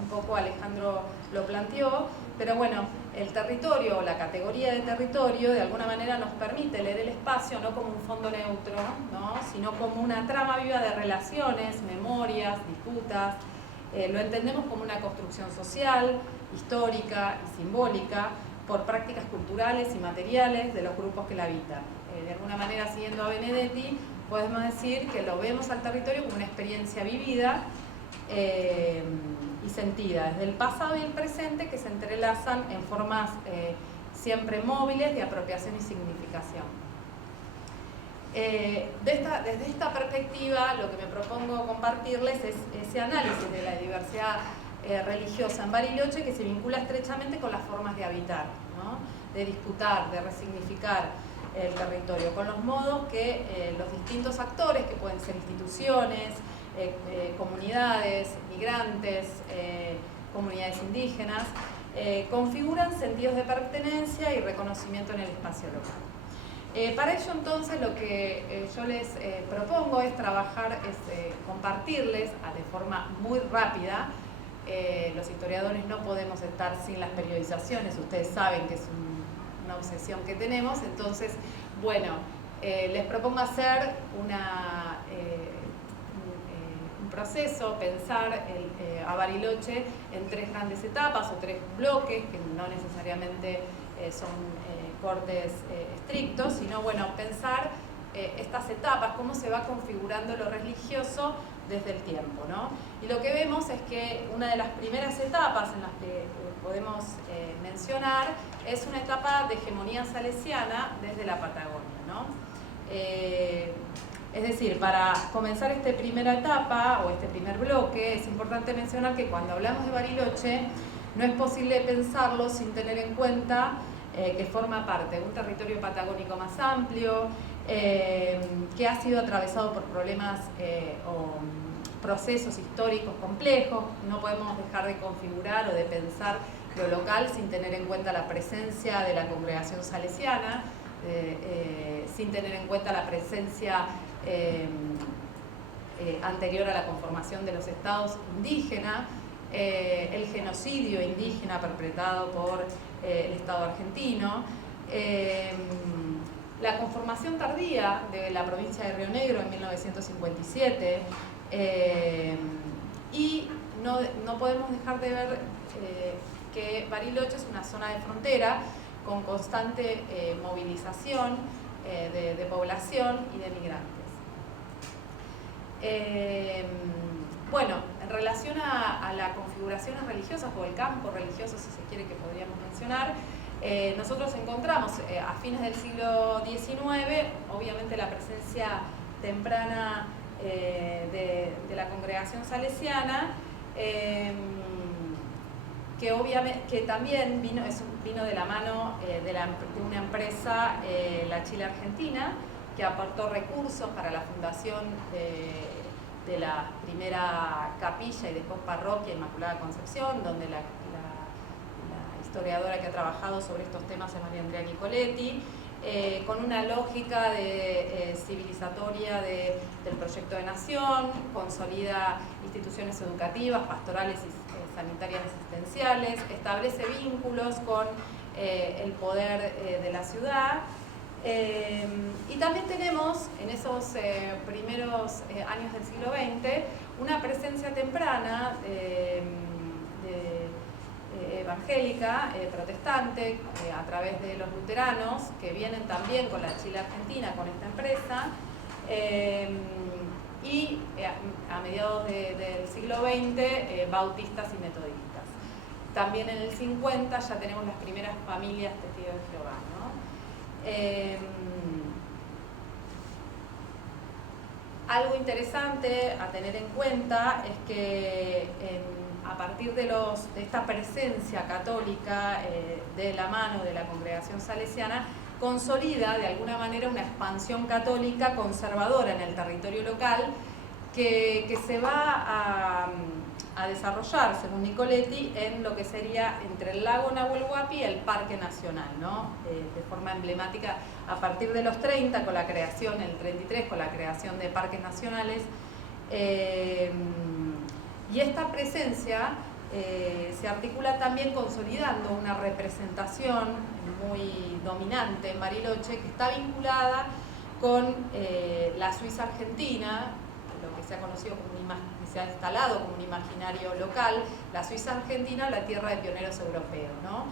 un poco Alejandro lo planteó, pero bueno, el territorio o la categoría de territorio de alguna manera nos permite leer el espacio no como un fondo neutro, ¿no? Sino como una trama viva de relaciones, memorias, disputas. Lo entendemos como una construcción social, histórica y simbólica por prácticas culturales y materiales de los grupos que la habitan. De alguna manera, siguiendo a Benedetti, podemos decir que lo vemos al territorio como una experiencia vivida y sentida, desde el pasado y el presente, que se entrelazan en formas siempre móviles de apropiación y significación. Desde esta perspectiva, lo que me propongo compartirles es ese análisis de la diversidad religiosa en Bariloche, que se vincula estrechamente con las formas de habitar, ¿no? De disputar, de resignificar el territorio, con los modos que los distintos actores, que pueden ser instituciones, comunidades, migrantes, comunidades indígenas, configuran sentidos de pertenencia y reconocimiento en el espacio local. Para ello, entonces, lo que yo les propongo es trabajar, compartirles de forma muy rápida. Los historiadores no podemos estar sin las periodizaciones, ustedes saben que es una obsesión que tenemos, entonces, bueno, les propongo hacer un proceso, pensar a Bariloche en 3 grandes etapas o 3 bloques, que no necesariamente son cortes estrictos, sino, bueno, pensar estas etapas, cómo se va configurando lo religioso desde el tiempo, ¿no? Y lo que vemos es que una de las primeras etapas en las que podemos mencionar es una etapa de hegemonía salesiana desde la Patagonia, ¿no? Es decir, para comenzar esta primera etapa o este primer bloque, es importante mencionar que cuando hablamos de Bariloche no es posible pensarlo sin tener en cuenta que forma parte de un territorio patagónico más amplio, que ha sido atravesado por problemas o procesos históricos complejos. No podemos dejar de configurar o de pensar lo local sin tener en cuenta la presencia de la congregación salesiana, sin tener en cuenta la presencia anterior a la conformación de los estados indígenas, el genocidio indígena perpetrado por el Estado argentino, la conformación tardía de la provincia de Río Negro en 1957, y no podemos dejar de ver que Bariloche es una zona de frontera con constante movilización de población y de migrantes. Bueno, en relación a las configuraciones religiosas o el campo religioso, si se quiere, que podríamos mencionar, nosotros encontramos a fines del siglo XIX, obviamente, la presencia temprana de la congregación salesiana, que también vino de la mano de una empresa, la Chile Argentina, que aportó recursos para la fundación de la primera capilla y después parroquia Inmaculada Concepción, donde la historiadora que ha trabajado sobre estos temas es María Andrea Nicoletti, con una lógica civilizatoria del proyecto de nación, consolida instituciones educativas, pastorales y sanitarias asistenciales, establece vínculos con el poder de la ciudad. Y también tenemos en esos primeros años del siglo XX una presencia temprana evangélica, protestante, a través de los luteranos, que vienen también con la Chile Argentina, con esta empresa, y a mediados del siglo XX, bautistas y metodistas. También en el 50 ya tenemos las primeras familias testigos de Jehová, ¿no? Algo interesante a tener en cuenta es que a partir de esta presencia católica de la mano de la congregación salesiana, consolida de alguna manera una expansión católica conservadora en el territorio local, que se va a desarrollar, según Nicoletti, en lo que sería entre el lago Nahuel Huapi y el Parque Nacional, ¿no? De forma emblemática a partir de los 30, con la creación, el 33, con la creación de parques nacionales. Y esta presencia se articula también consolidando una representación muy dominante en Bariloche, que está vinculada con la Suiza argentina, lo que se ha conocido como se ha instalado como un imaginario local, la Suiza argentina, la tierra de pioneros europeos, ¿no?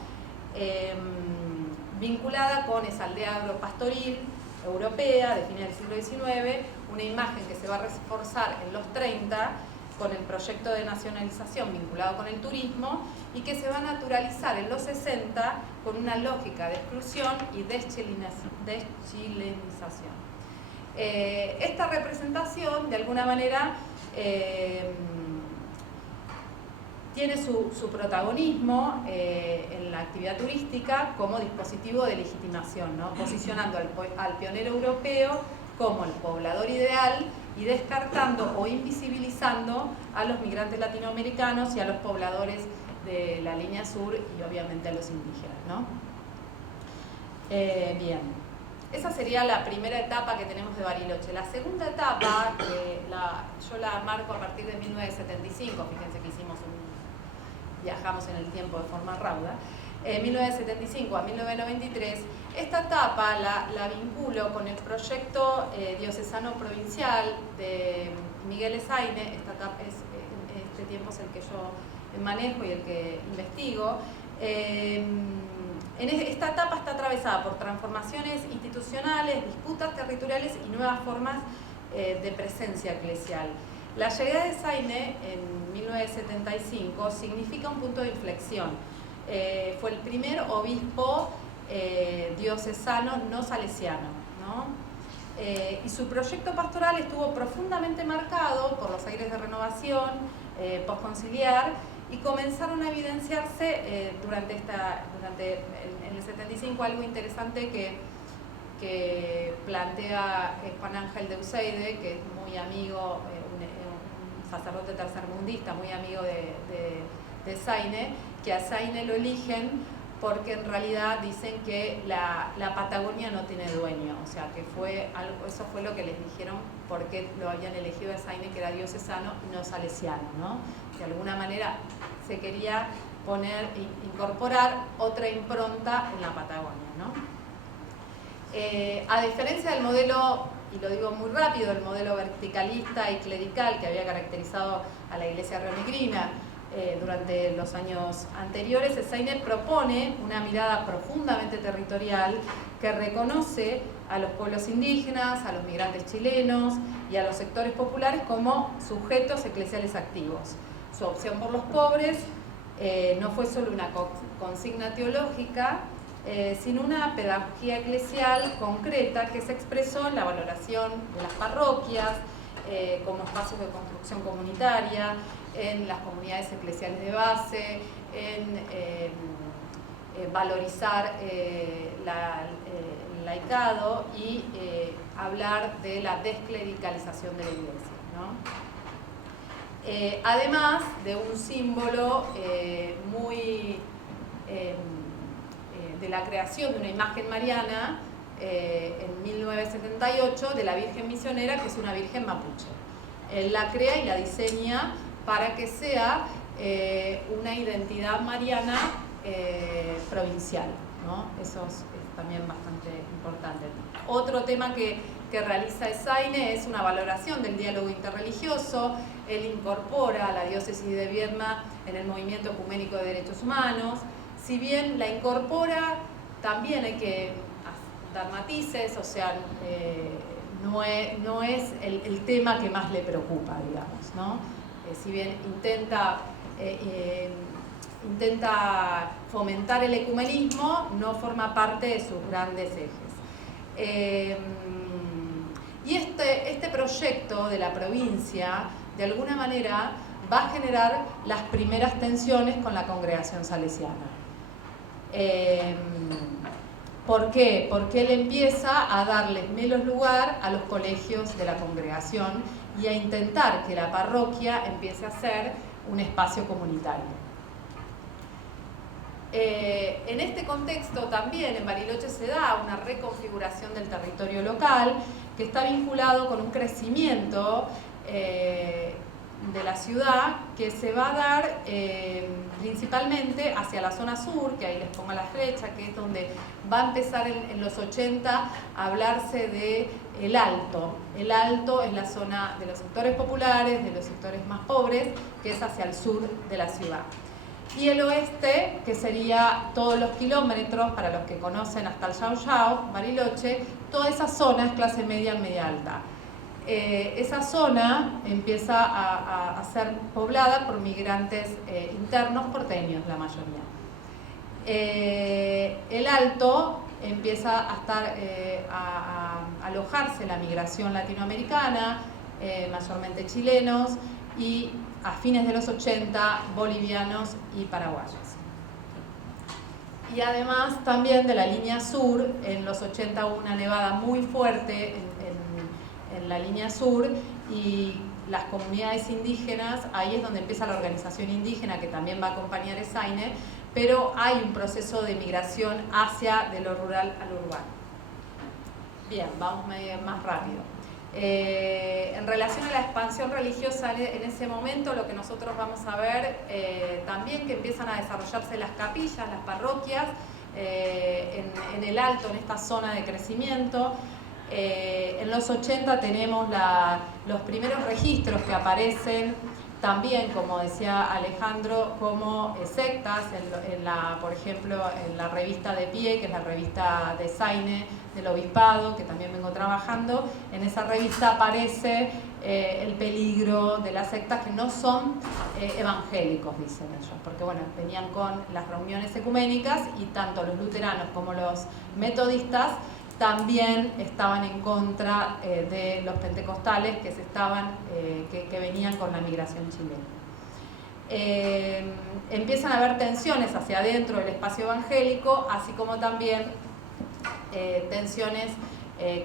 Vinculada con esa aldea agropastoril europea de fines del siglo XIX, una imagen que se va a reforzar en los 30 con el proyecto de nacionalización vinculado con el turismo y que se va a naturalizar en los 60 con una lógica de exclusión y deschilenización. Esta representación, de alguna manera, tiene su protagonismo en la actividad turística como dispositivo de legitimación, ¿no? Posicionando al pionero europeo como el poblador ideal y descartando o invisibilizando a los migrantes latinoamericanos y a los pobladores de la línea sur y obviamente a los indígenas, ¿no? Bien, esa sería la primera etapa que tenemos de Bariloche. La segunda etapa, yo la marco a partir de 1975, fíjense que viajamos en el tiempo de forma rauda, 1975 a 1993, esta etapa la vinculo con el proyecto diocesano provincial de Miguel Esaine. Este tiempo es el que yo manejo y el que investigo. Esta etapa está atravesada por transformaciones institucionales, disputas territoriales y nuevas formas de presencia eclesial. La llegada de Esaine en 1975 significa un punto de inflexión. Fue el primer obispo diocesano no salesiano, ¿no? Y su proyecto pastoral estuvo profundamente marcado por los aires de renovación posconciliar y comenzaron a evidenciarse en el 75 algo interesante que plantea Juan Ángel de Useide, que es muy amigo, un sacerdote tercermundista, muy amigo de Esaine, que a Esaine lo eligen porque en realidad dicen que la Patagonia no tiene dueño, o sea que eso fue lo que les dijeron porque lo habían elegido a Esaine, que era diocesano y no salesiano, ¿no? De alguna manera se quería incorporar otra impronta en la Patagonia, ¿no? A diferencia del modelo, y lo digo muy rápido, el modelo verticalista y clerical que había caracterizado a la Iglesia rionegrina durante los años anteriores, Esaine propone una mirada profundamente territorial que reconoce a los pueblos indígenas, a los migrantes chilenos y a los sectores populares como sujetos eclesiales activos. Su opción por los pobres no fue solo una consigna teológica, sino una pedagogía eclesial concreta que se expresó en la valoración de las parroquias como espacios de construcción comunitaria, en las comunidades eclesiales de base, en valorizar el laicado y hablar de la desclericalización de la Iglesia, ¿no? Además de un símbolo de la creación de una imagen mariana en 1978 de la Virgen Misionera, que es una Virgen mapuche. Él la crea y la diseña para que sea una identidad mariana provincial, ¿no? Eso es también bastante importante. Otro tema que realiza Esaine es una valoración del diálogo interreligioso. Él incorpora a la diócesis de Viedma en el movimiento ecuménico de derechos humanos. Si bien la incorpora, también hay que dar matices, o sea, no es el tema que más le preocupa, digamos, ¿no? Si bien intenta fomentar el ecumenismo, no forma parte de sus grandes ejes. Y este proyecto de la provincia, de alguna manera, va a generar las primeras tensiones con la congregación salesiana. ¿Por qué? Porque él empieza a darles menos lugar a los colegios de la congregación y a intentar que la parroquia empiece a ser un espacio comunitario. En este contexto también en Bariloche se da una reconfiguración del territorio local que está vinculado con un crecimiento de la ciudad que se va a dar principalmente hacia la zona sur, que ahí les pongo la flecha, que es donde va a empezar en los 80 a hablarse de el Alto. El Alto es la zona de los sectores populares, de los sectores más pobres, que es hacia el sur de la ciudad. Y el oeste, que sería todos los kilómetros, para los que conocen hasta el Yao Yao, Bariloche, toda esa zona es clase media y media alta. Esa zona empieza a ser poblada por migrantes internos porteños, la mayoría. El Alto empieza a estar a alojarse la migración latinoamericana, mayormente chilenos, y a fines de los 80 bolivianos y paraguayos. Y además también de la línea sur, en los 80 hubo una nevada muy fuerte en la línea sur, y las comunidades indígenas, ahí es donde empieza la organización indígena que también va a acompañar ESAINE, pero hay un proceso de migración hacia de lo rural al urbano. Bien, vamos más rápido. En relación a la expansión religiosa en ese momento, lo que nosotros vamos a ver también que empiezan a desarrollarse las capillas, las parroquias, en el Alto, en esta zona de crecimiento. En los 80 tenemos los primeros registros que aparecen también, como decía Alejandro, como sectas, por ejemplo, en la revista De Pie, que es la revista de ESAINE del Obispado, que también vengo trabajando. En esa revista aparece el peligro de las sectas que no son evangélicos, dicen ellos, porque bueno, venían con las reuniones ecuménicas y tanto los luteranos como los metodistas también estaban en contra de los pentecostales que venían con la migración chilena. Empiezan a haber tensiones hacia adentro del espacio evangélico, así como también tensiones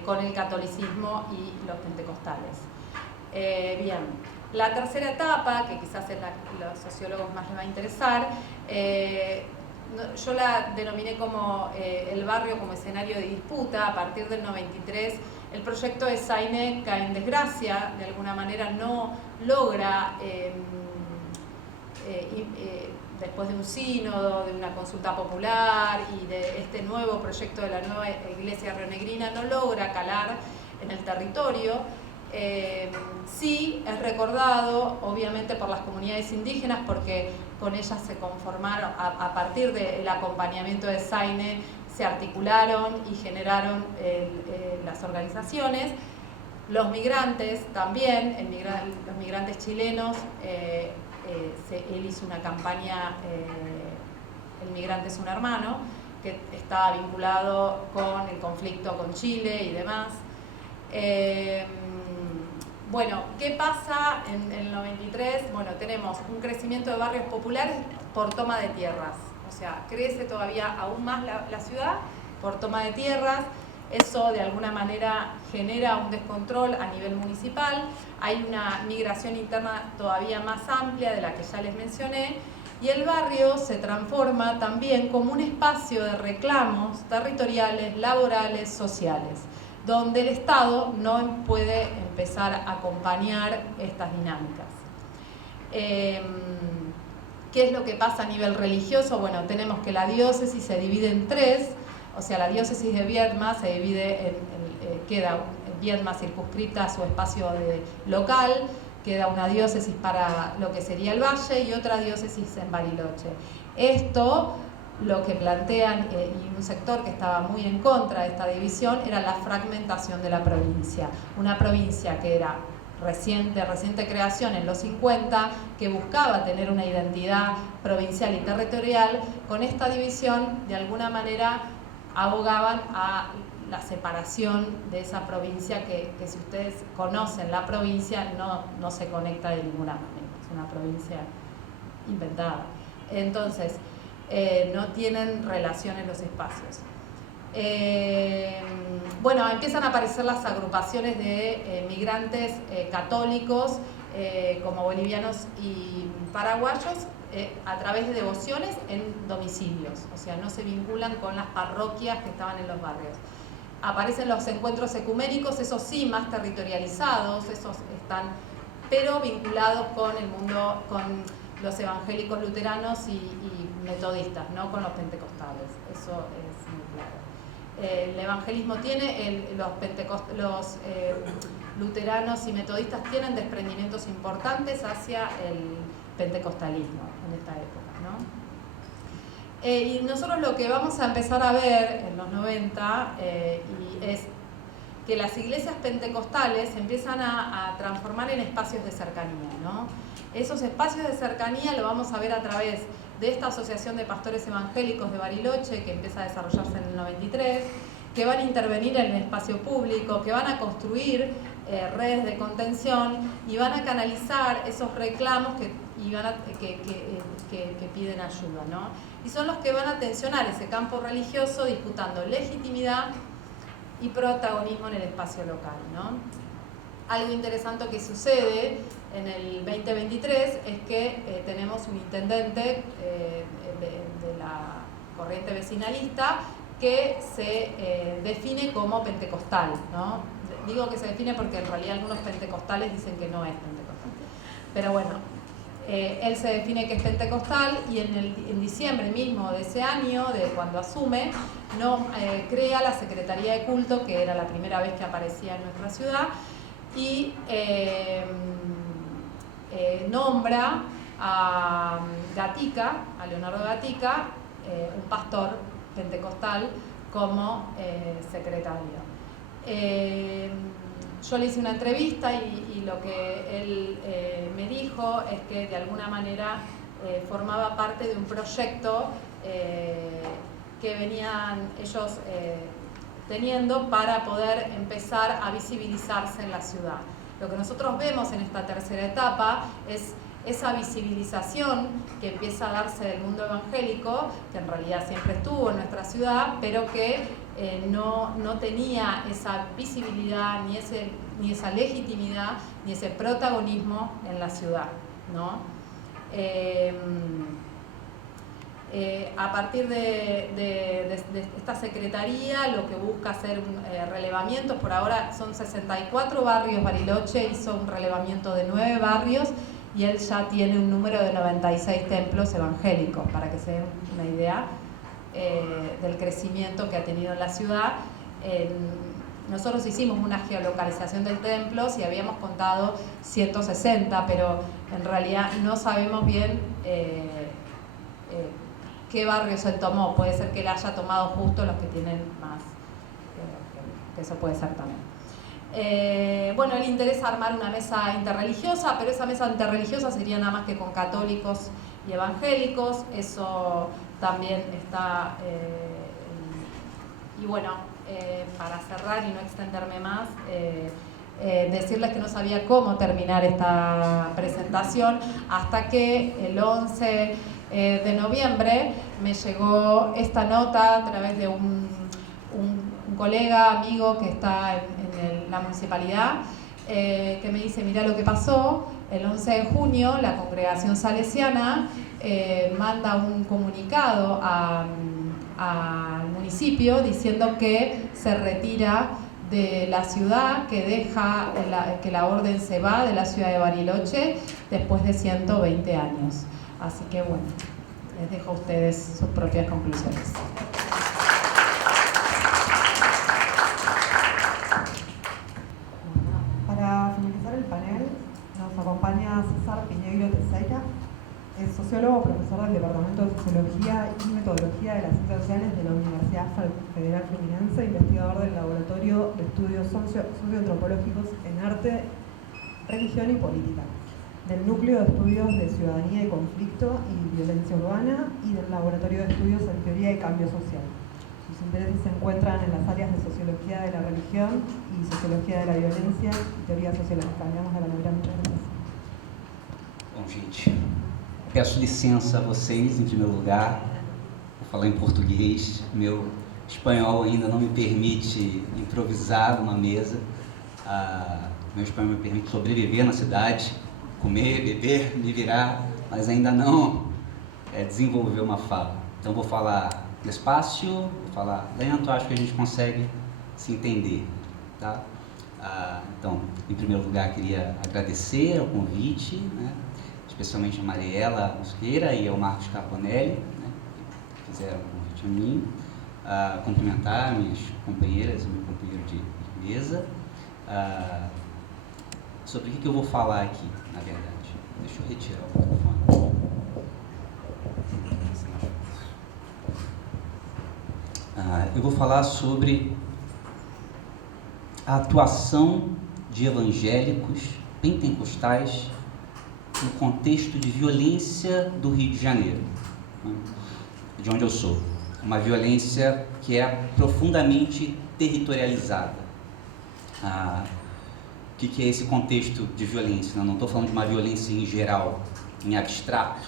con el catolicismo y los pentecostales. Bien, la tercera etapa, que quizás a los sociólogos más les va a interesar, yo la denominé como el barrio como escenario de disputa. A partir del 93 el proyecto de ESAINE cae en desgracia, de alguna manera no logra, después de un sínodo, de una consulta popular y de este nuevo proyecto de la nueva iglesia rionegrina, no logra calar en el territorio. Sí es recordado obviamente por las comunidades indígenas, porque con ellas se conformaron, a partir del acompañamiento de ESAINE se articularon y generaron las organizaciones. Los migrantes también, los migrantes chilenos, él hizo una campaña, El migrante es un hermano, que estaba vinculado con el conflicto con Chile y demás. Bueno, ¿qué pasa en el 93? Bueno, tenemos un crecimiento de barrios populares por toma de tierras. O sea, crece todavía aún más la ciudad por toma de tierras. Eso de alguna manera genera un descontrol a nivel municipal. Hay una migración interna todavía más amplia de la que ya les mencioné. Y el barrio se transforma también como un espacio de reclamos territoriales, laborales, sociales, donde el Estado no puede empezar a acompañar estas dinámicas. ¿Qué es lo que pasa a nivel religioso? Bueno, tenemos que la diócesis se divide en tres, o sea, la diócesis de Viedma se divide queda Viedma circunscrita a su espacio local, queda una diócesis para lo que sería el Valle y otra diócesis en Bariloche. Esto lo que plantean, y un sector que estaba muy en contra de esta división, era la fragmentación de la provincia. Una provincia que era de reciente creación en los 50, que buscaba tener una identidad provincial y territorial. Con esta división, de alguna manera, abogaban a la separación de esa provincia que si ustedes conocen la provincia, no se conecta de ninguna manera. Es una provincia inventada. Entonces, no tienen relación en los espacios. Bueno, empiezan a aparecer las agrupaciones de migrantes católicos, como bolivianos y paraguayos, a través de devociones en domicilios, o sea, no se vinculan con las parroquias que estaban en los barrios. Aparecen los encuentros ecuménicos, esos sí, más territorializados, esos están, pero vinculados con el mundo, con los evangélicos luteranos y metodistas, no con los pentecostales, eso es muy claro. El evangelismo tiene, los luteranos y metodistas tienen desprendimientos importantes hacia el pentecostalismo en esta época, ¿no? Y nosotros lo que vamos a empezar a ver en los 90 es que las iglesias pentecostales se empiezan a transformar en espacios de cercanía, ¿no? Esos espacios de cercanía lo vamos a ver a través de esta Asociación de Pastores Evangélicos de Bariloche, que empieza a desarrollarse en el 93, que van a intervenir en el espacio público, que van a construir redes de contención y van a canalizar esos reclamos que piden ayuda, ¿no? Y son los que van a tensionar ese campo religioso disputando legitimidad y protagonismo en el espacio local, ¿no? Algo interesante que sucede en el 2023 es que tenemos un intendente de la corriente vecinalista que se define como pentecostal, ¿no? Digo que se define porque en realidad algunos pentecostales dicen que no es pentecostal. Pero bueno, él se define que es pentecostal y en diciembre mismo de ese año, de cuando asume, crea la Secretaría de Culto, que era la primera vez que aparecía en nuestra ciudad, y nombra a Gatica, a Leonardo Gatica, un pastor pentecostal, como secretario. Yo le hice una entrevista y lo que él me dijo es que de alguna manera formaba parte de un proyecto que venían ellos teniendo para poder empezar a visibilizarse en la ciudad. Lo que nosotros vemos en esta tercera etapa es esa visibilización que empieza a darse del mundo evangélico, que en realidad siempre estuvo en nuestra ciudad, pero que no tenía esa visibilidad, ni esa legitimidad, ni ese protagonismo en la ciudad, ¿no? A partir de esta secretaría, lo que busca hacer relevamientos, por ahora son 64 barrios. Bariloche hizo un relevamiento de 9 barrios y él ya tiene un número de 96 templos evangélicos, para que se den una idea del crecimiento que ha tenido en la ciudad. Nosotros hicimos una geolocalización de templos y habíamos contado 160, pero en realidad no sabemos bien qué barrios él tomó. Puede ser que él haya tomado justo los que tienen más, que eso puede ser también. Bueno, le interesa armar una mesa interreligiosa, pero esa mesa interreligiosa sería nada más que con católicos y evangélicos. Eso también está, y bueno, para cerrar y no extenderme más, decirles que no sabía cómo terminar esta presentación hasta que el 11 de noviembre me llegó esta nota a través de un colega, amigo que está en la municipalidad, que me dice: mira lo que pasó, el 11 de junio la congregación salesiana manda un comunicado al municipio diciendo que se retira de la ciudad, que deja que la orden se va de la ciudad de Bariloche después de 120 años. Así que bueno, les dejo a ustedes sus propias conclusiones. Para finalizar el panel, nos acompaña César Piñeiro Teixeira. Es sociólogo, profesor del Departamento de Sociología y Metodología de las Ciencias Sociales de la Universidad Federal Fluminense, investigador del Laboratorio de Estudios Socioantropológicos en Arte, Religión y Política, del Núcleo de Estudios de Ciudadanía y Conflicto y Violencia Urbana y del Laboratorio de Estudios en Teoría y Cambio Social. Sus intereses se encuentran en las áreas de Sociología de la Religión y Sociología de la Violencia y Teoría Sociológica. Vamos a la Navidad. Muchas gracias. Bom, gente, peço licença a vocês, em primeiro lugar, vou falar em português. Meu espanhol ainda não me permite improvisar numa mesa. Meu espanhol me permite sobreviver na cidade, comer, beber, me virar, mas ainda não desenvolver uma fala. Então vou falar despacio, vou falar lento, acho que a gente consegue se entender, tá? Então, em primeiro lugar, queria agradecer o convite, né? Especialmente a Mariela Mosqueira e ao Marcos Caponelli, né? Que fizeram o convite a mim, cumprimentar minhas companheiras e meu companheiro de mesa. Sobre o que eu vou falar aqui, na verdade. Deixa eu retirar o microfone. Eu vou falar sobre a atuação de evangélicos pentecostais no contexto de violência do Rio de Janeiro, né? De onde eu sou. Uma violência que é profundamente territorializada. O que é esse contexto de violência? Não estou falando de uma violência em geral, em abstrato,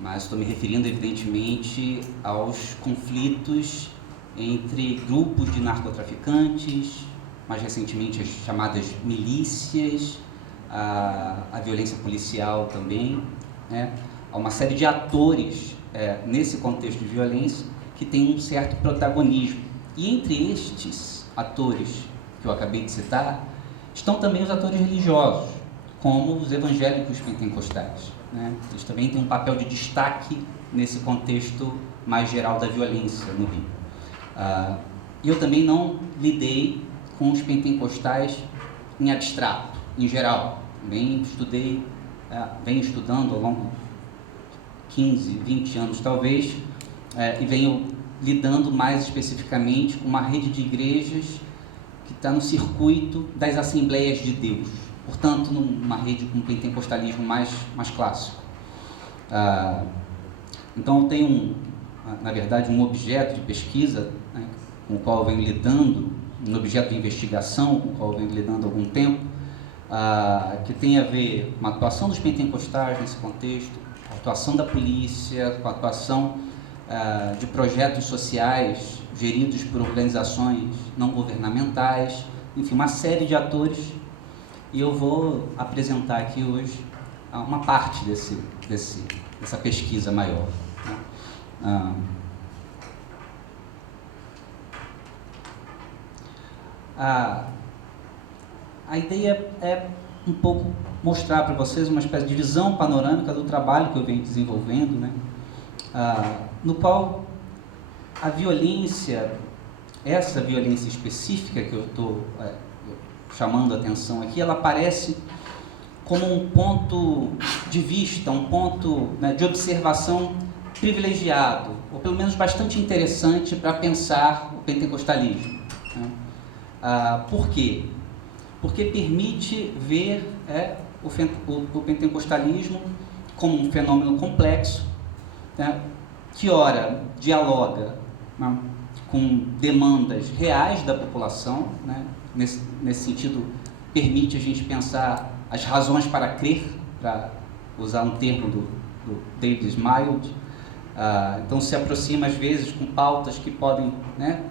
mas estou me referindo evidentemente aos conflitos entre grupos de narcotraficantes, mais recentemente as chamadas milícias, a violência policial também, né? Há uma série de atores nesse contexto de violência que tem um certo protagonismo. E entre estes atores que eu acabei de citar, estão também os atores religiosos, como os evangélicos pentecostais, né? Eles também têm um papel de destaque nesse contexto mais geral da violência no Rio. E eu também não lidei com os pentecostais em abstrato, em geral. Venho estudando ao longo de 15, 20 anos talvez, e venho lidando mais especificamente com uma rede de igrejas que está no circuito das Assembleias de Deus, portanto, numa rede com pentecostalismo mais clássico. Então, eu tenho, na verdade, um objeto de pesquisa, né, com o qual eu venho lidando, um objeto de investigação com o qual eu venho lidando há algum tempo, que tem a ver com a atuação dos pentecostais nesse contexto, a atuação da polícia, com a atuação de projetos sociais geridos por organizações não governamentais, enfim, uma série de atores, e eu vou apresentar aqui hoje uma parte dessa pesquisa maior, né? A ideia é um pouco mostrar para vocês uma espécie de visão panorâmica do trabalho que eu venho desenvolvendo, né? No qual a violência, essa violência específica que eu estou chamando a atenção aqui, ela aparece como um ponto de vista, um ponto, né, de observação privilegiado, ou pelo menos bastante interessante para pensar o pentecostalismo, né? Por quê? Porque permite ver o pentecostalismo como um fenômeno complexo, né, que ora dialoga, né, com demandas reais da população, né? Nesse sentido, permite a gente pensar as razões para crer, para usar um termo do David Smilde. Então se aproxima às vezes com pautas que podem, né,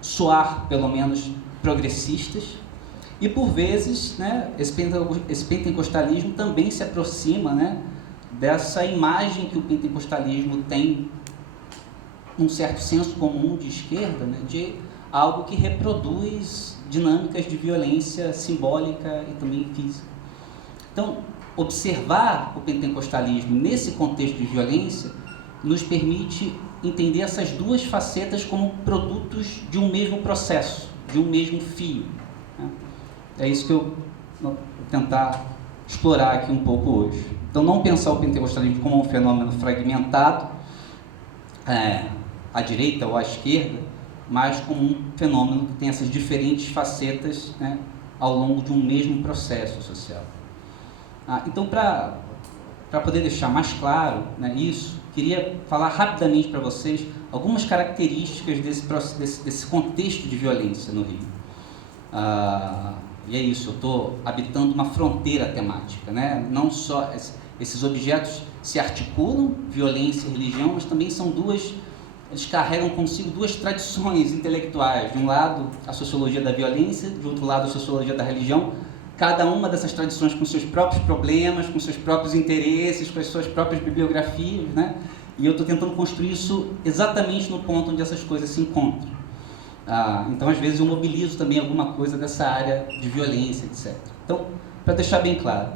soar pelo menos progressistas, e por vezes, né, esse pentecostalismo também se aproxima, né, dessa imagem que o pentecostalismo tem, um certo senso comum de esquerda, né, de algo que reproduz dinâmicas de violência simbólica e também física. Então, observar o pentecostalismo nesse contexto de violência nos permite entender essas duas facetas como produtos de um mesmo processo, de um mesmo fio, né? É isso que eu vou tentar explorar aqui um pouco hoje. Então, não pensar o pentecostalismo como um fenômeno fragmentado, à direita ou à esquerda, mas como um fenômeno que tem essas diferentes facetas, né, ao longo de um mesmo processo social. Então, para poder deixar mais claro, né, isso, queria falar rapidamente para vocês algumas características desse contexto de violência no Rio. E é isso, eu estou habitando uma fronteira temática, né? Não só esses objetos se articulam, violência e religião, mas também são duas eles carregam consigo duas tradições intelectuais. De um lado, a sociologia da violência, de outro lado, a sociologia da religião. Cada uma dessas tradições com seus próprios problemas, com seus próprios interesses, com as suas próprias bibliografias, né? E eu estou tentando construir isso exatamente no ponto onde essas coisas se encontram. Então, às vezes, eu mobilizo também alguma coisa dessa área de violência, etc. Então, para deixar bem claro,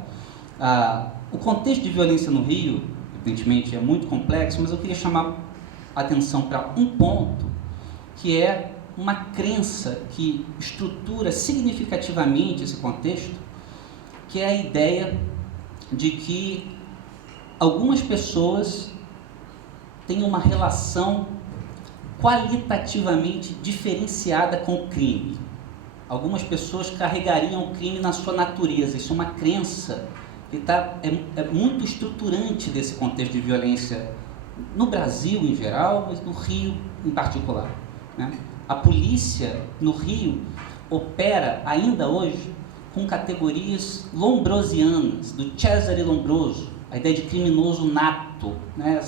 o contexto de violência no Rio, evidentemente, é muito complexo, mas eu queria chamar a atenção para um ponto, que é uma crença que estrutura significativamente esse contexto, que é a ideia de que algumas pessoas têm uma relação qualitativamente diferenciada com o crime. Algumas pessoas carregariam o crime na sua natureza. Isso é uma crença que é muito estruturante desse contexto de violência no Brasil em geral, mas no Rio em particular, né? A polícia no Rio opera ainda hoje com categorias lombrosianas, do Cesare Lombroso, a ideia de criminoso nato, né?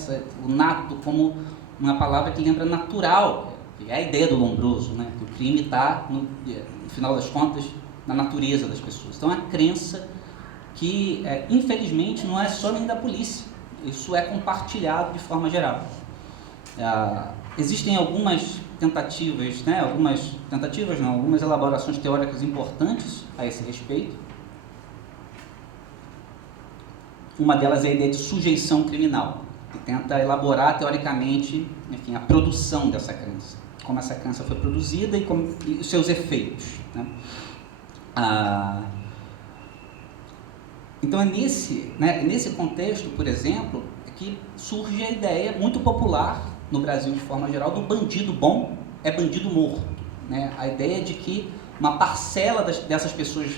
O nato como uma palavra que lembra natural, que é a ideia do Lombroso, né? Que o crime está, no final das contas, na natureza das pessoas. Então, é uma crença que, infelizmente, não é só nem da polícia, isso é compartilhado de forma geral. Existem algumas tentativas, né? Algumas elaborações teóricas importantes a esse respeito. Uma delas é a ideia de sujeição criminal, que tenta elaborar teoricamente, enfim, a produção dessa crença, como essa crença foi produzida e os seus efeitos, né? Então é nesse contexto, por exemplo, que surge a ideia muito popular no Brasil de forma geral do bandido bom é bandido morto, né? A ideia de que uma parcela dessas pessoas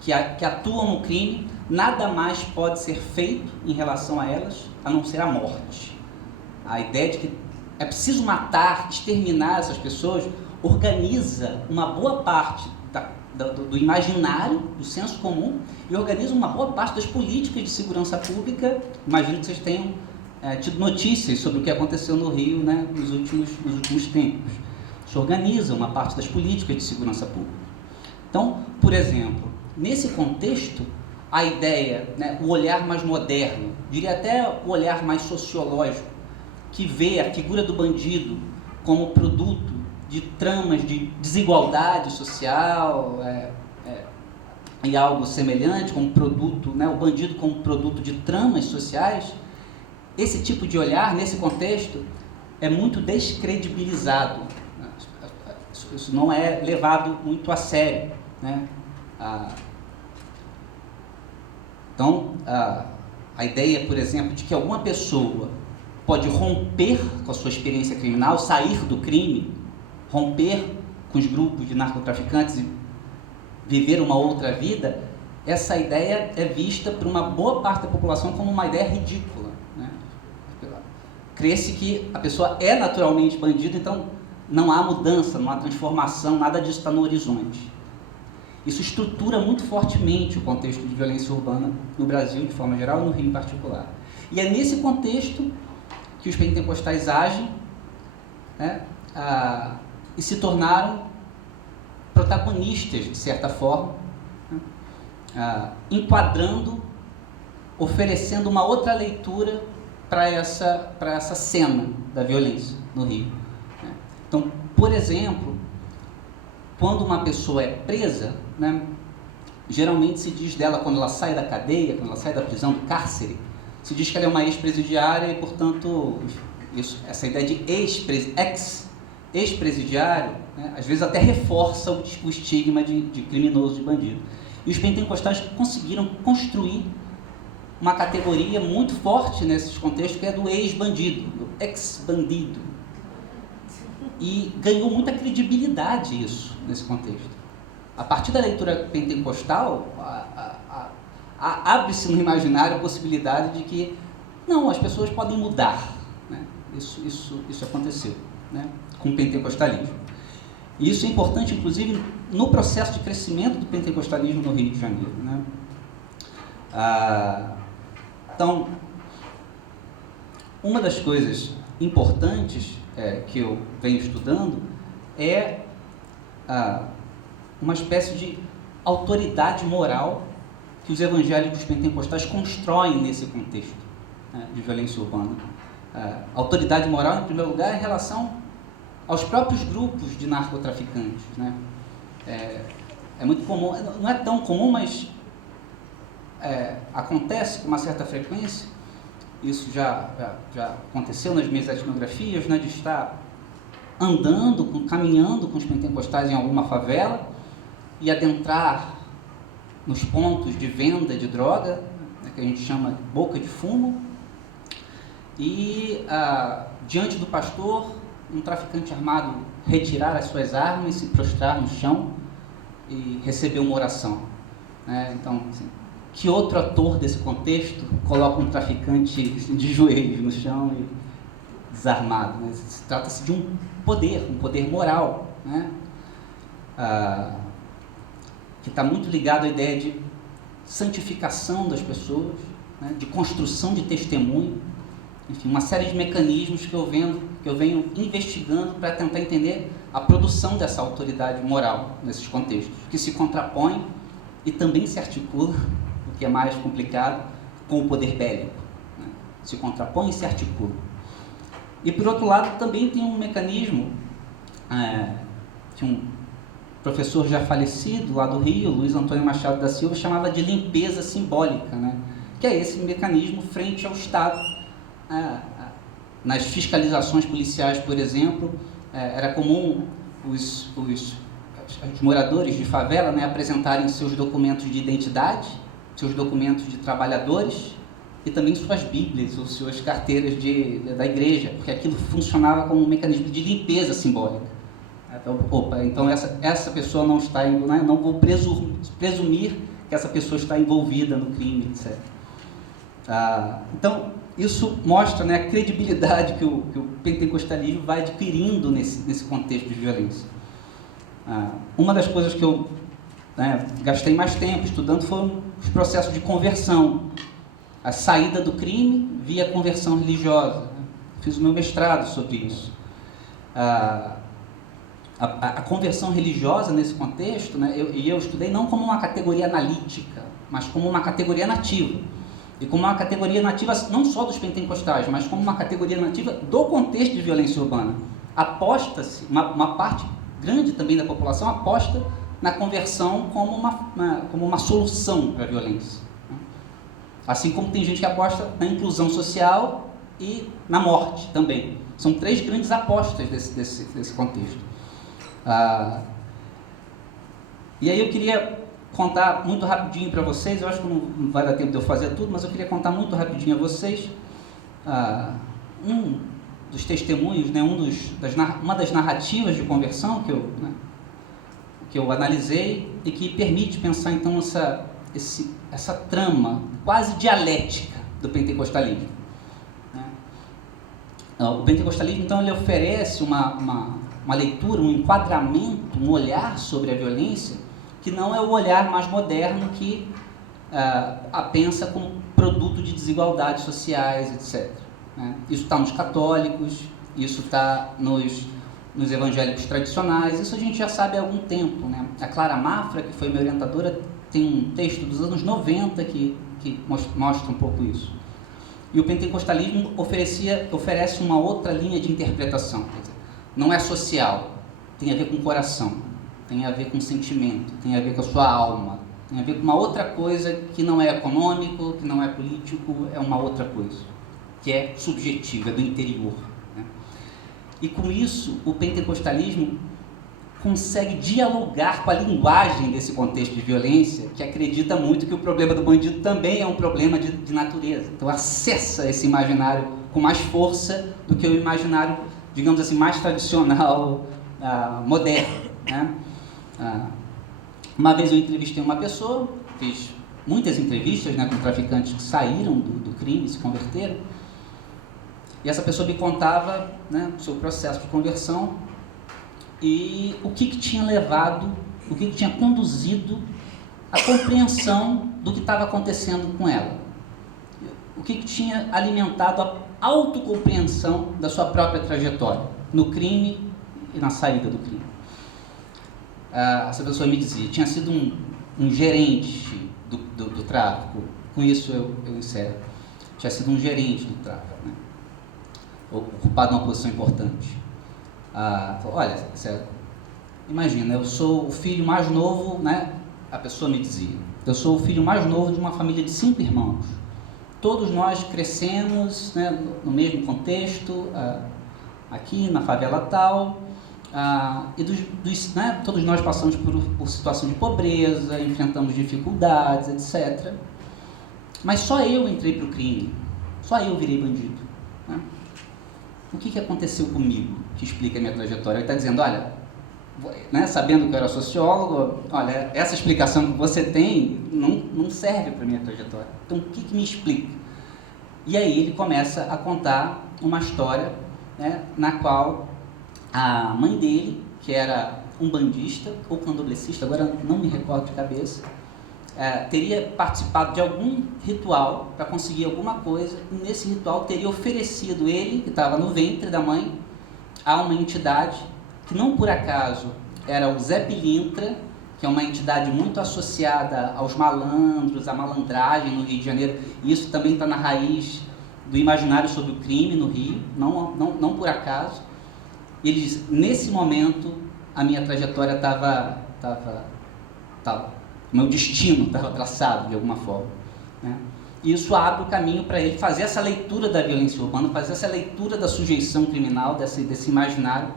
que atuam no crime, nada mais pode ser feito em relação a elas a não ser a morte. A ideia de que é preciso matar, exterminar essas pessoas, organiza uma boa parte do imaginário, do senso comum, e organiza uma boa parte das políticas de segurança pública. Imagino que vocês tenham tido notícias sobre o que aconteceu no Rio, né, nos últimos tempos. Isso organiza uma parte das políticas de segurança pública. Então, por exemplo, nesse contexto, a ideia, né, o olhar mais moderno, diria até o olhar mais sociológico, que vê a figura do bandido como produto de tramas de desigualdade social e algo semelhante, como produto, né, o bandido como produto de tramas sociais, esse tipo de olhar, nesse contexto, é muito descredibilizado. Isso não é levado muito a sério, né? Então, a ideia, por exemplo, de que alguma pessoa pode romper com a sua experiência criminal, sair do crime, romper com os grupos de narcotraficantes e viver uma outra vida, essa ideia é vista por uma boa parte da população como uma ideia ridícula, né? Crê-se que a pessoa é naturalmente bandida, então não há mudança, não há transformação, nada disso está no horizonte. Isso estrutura muito fortemente o contexto de violência urbana no Brasil, de forma geral, e no Rio em particular. E é nesse contexto que os pentecostais agem, né, e se tornaram protagonistas, de certa forma, né, enquadrando, oferecendo uma outra leitura para essa cena da violência no Rio, né. Então, por exemplo, quando uma pessoa é presa, né, geralmente se diz dela, quando ela sai da cadeia, quando ela sai da prisão, do cárcere, se diz que ela é uma ex-presidiária e, portanto, essa ideia de ex-presidiário, né, às vezes até reforça o estigma de criminoso, de bandido. E os pentecostais conseguiram construir uma categoria muito forte nesses contextos, que é do ex-bandido, do ex-bandido. E ganhou muita credibilidade isso, nesse contexto. A partir da leitura pentecostal, abre-se no imaginário a possibilidade de que, não, as pessoas podem mudar, né? Isso aconteceu, né, com o pentecostalismo. E isso é importante, inclusive, no processo de crescimento do pentecostalismo no Rio de Janeiro, né? Então, uma das coisas importantes que eu venho estudando é uma espécie de autoridade moral que os evangélicos pentecostais constroem nesse contexto de violência urbana. Autoridade moral, em primeiro lugar, em relação aos próprios grupos de narcotraficantes, né? É muito comum, não é tão comum, mas acontece com uma certa frequência. Isso já aconteceu nas minhas etnografias, né, de estar andando, caminhando com os pentecostais em alguma favela e adentrar nos pontos de venda de droga, né, que a gente chama de boca de fumo, e diante do pastor, um traficante armado retirar as suas armas, se prostrar no chão e receber uma oração, né? Então, assim, que outro ator desse contexto coloca um traficante de joelhos no chão e desarmado, né? Trata-se de um poder moral, né? Que está muito ligado à ideia de santificação das pessoas, né? De construção de testemunho, enfim, uma série de mecanismos que eu venho investigando para tentar entender a produção dessa autoridade moral nesses contextos, que se contrapõe e também se articula, o que é mais complicado, com o poder bélico, né? Se contrapõe e se articula. E, por outro lado, também tem um mecanismo que um professor já falecido lá do Rio, Luiz Antônio Machado da Silva, chamava de limpeza simbólica, né? Que é esse mecanismo frente ao Estado. Nas fiscalizações policiais, por exemplo, era comum os moradores de favela, né, apresentarem seus documentos de identidade, seus documentos de trabalhadores e também suas bíblias ou suas carteiras da igreja, porque aquilo funcionava como um mecanismo de limpeza simbólica. Então essa pessoa não está, né, não vou presumir que essa pessoa está envolvida no crime, etc. Então, isso mostra, né, a credibilidade que o pentecostalismo vai adquirindo nesse contexto de violência. Uma das coisas que eu gastei mais tempo estudando foram os processos de conversão, a saída do crime via conversão religiosa. Fiz o meu mestrado sobre isso. A conversão religiosa nesse contexto, né, eu estudei não como uma categoria analítica, mas como uma categoria nativa. E como uma categoria nativa não só dos pentecostais, mas como uma categoria nativa do contexto de violência urbana. Aposta-se, uma parte grande também da população aposta na conversão como uma solução para a violência. Assim como tem gente que aposta na inclusão social e na morte também. São três grandes apostas desse contexto. E aí eu queria contar muito rapidinho para vocês, eu acho que não vai dar tempo de eu fazer tudo, mas eu queria contar muito rapidinho a vocês um dos testemunhos, né, uma das narrativas de conversão que eu analisei e que permite pensar então essa trama quase dialética do pentecostalismo. Né? O pentecostalismo então ele oferece uma leitura, um enquadramento, um olhar sobre a violência que não é o olhar mais moderno que a pensa como produto de desigualdades sociais, etc. Né? Isso está nos católicos, isso está nos evangélicos tradicionais, isso a gente já sabe há algum tempo. Né? A Clara Mafra, que foi minha orientadora, tem um texto dos anos 90 que mostra um pouco isso. E o pentecostalismo oferece uma outra linha de interpretação. Quer dizer, não é social, tem a ver com o coração, tem a ver com sentimento, tem a ver com a sua alma, tem a ver com uma outra coisa que não é econômico, que não é político, é uma outra coisa, que é subjetiva, é do interior. Né? E com isso, o pentecostalismo consegue dialogar com a linguagem desse contexto de violência, que acredita muito que o problema do bandido também é um problema de natureza. Então acessa esse imaginário com mais força do que o imaginário, digamos assim, mais tradicional, moderno. Né? Uma vez eu entrevistei uma pessoa, fiz muitas entrevistas, né, com traficantes que saíram do crime, se converteram, e essa pessoa me contava, né, sobre o processo de conversão e o que tinha levado, o que tinha conduzido à compreensão do que estava acontecendo com ela. o que tinha alimentado a autocompreensão da sua própria trajetória, no crime e na saída do crime. Essa pessoa me dizia, tinha sido um gerente do tráfico, com isso eu encerro, tinha sido um gerente do tráfico, né? Ocupado uma posição importante. Falou, olha, imagina, eu sou o filho mais novo, né? A pessoa me dizia, eu sou o filho mais novo de uma família de 5 irmãos. Todos nós crescemos, né, no mesmo contexto, aqui na favela tal, e né, todos nós passamos por situação de pobreza, enfrentamos dificuldades, etc. Mas só eu entrei para o crime, só eu virei bandido. Né? O que aconteceu comigo que explica a minha trajetória? Ele está dizendo, olha, né, sabendo que eu era sociólogo, olha, essa explicação que você tem não serve para a minha trajetória. Então, o que me explica? E aí ele começa a contar uma história, né, na qual a mãe dele, que era um bandista ou candomblessista, agora não me recordo de cabeça, teria participado de algum ritual para conseguir alguma coisa, e nesse ritual teria oferecido ele, que estava no ventre da mãe, a uma entidade que não por acaso era o Zé Pilintra, que é uma entidade muito associada aos malandros, à malandragem no Rio de Janeiro, e isso também está na raiz do imaginário sobre o crime no Rio, não por acaso. E ele diz, nesse momento, a minha trajetória o meu destino estava traçado de alguma forma. Né? E isso abre o caminho para ele fazer essa leitura da violência urbana, fazer essa leitura da sujeição criminal, desse imaginário,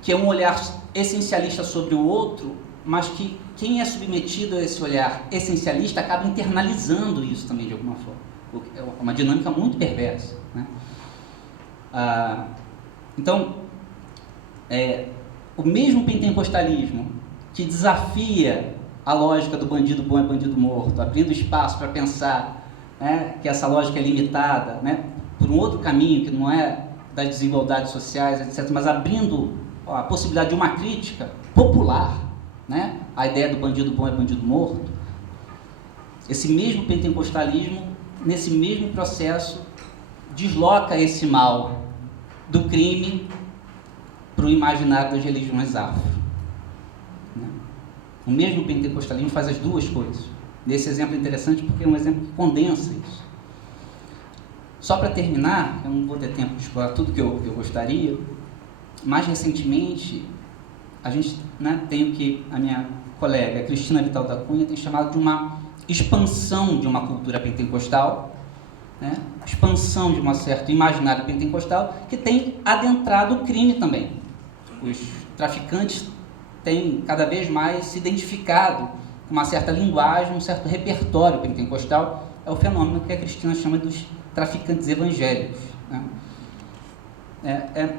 que é um olhar essencialista sobre o outro, mas que quem é submetido a esse olhar essencialista acaba internalizando isso também de alguma forma. É uma dinâmica muito perversa. Né? Então, o mesmo pentecostalismo que desafia a lógica do bandido bom é bandido morto, abrindo espaço para pensar, né, que essa lógica é limitada, né, por um outro caminho que não é das desigualdades sociais, etc., mas abrindo a possibilidade de uma crítica popular, né, a ideia do bandido bom é bandido morto. Esse mesmo pentecostalismo, nesse mesmo processo, desloca esse mal do crime para o imaginário das religiões afro. O mesmo pentecostalismo faz as duas coisas. Nesse exemplo é interessante porque é um exemplo que condensa isso. Só para terminar, eu não vou ter tempo de explorar tudo que eu gostaria, mais recentemente, a gente, né, tem o que a minha colega Cristina Vital da Cunha tem chamado de uma expansão de uma cultura pentecostal, né, expansão de um certo imaginário pentecostal que tem adentrado o crime também. Os traficantes têm cada vez mais se identificado com uma certa linguagem, um certo repertório pentecostal. É o fenômeno que a Cristina chama dos traficantes evangélicos. Né?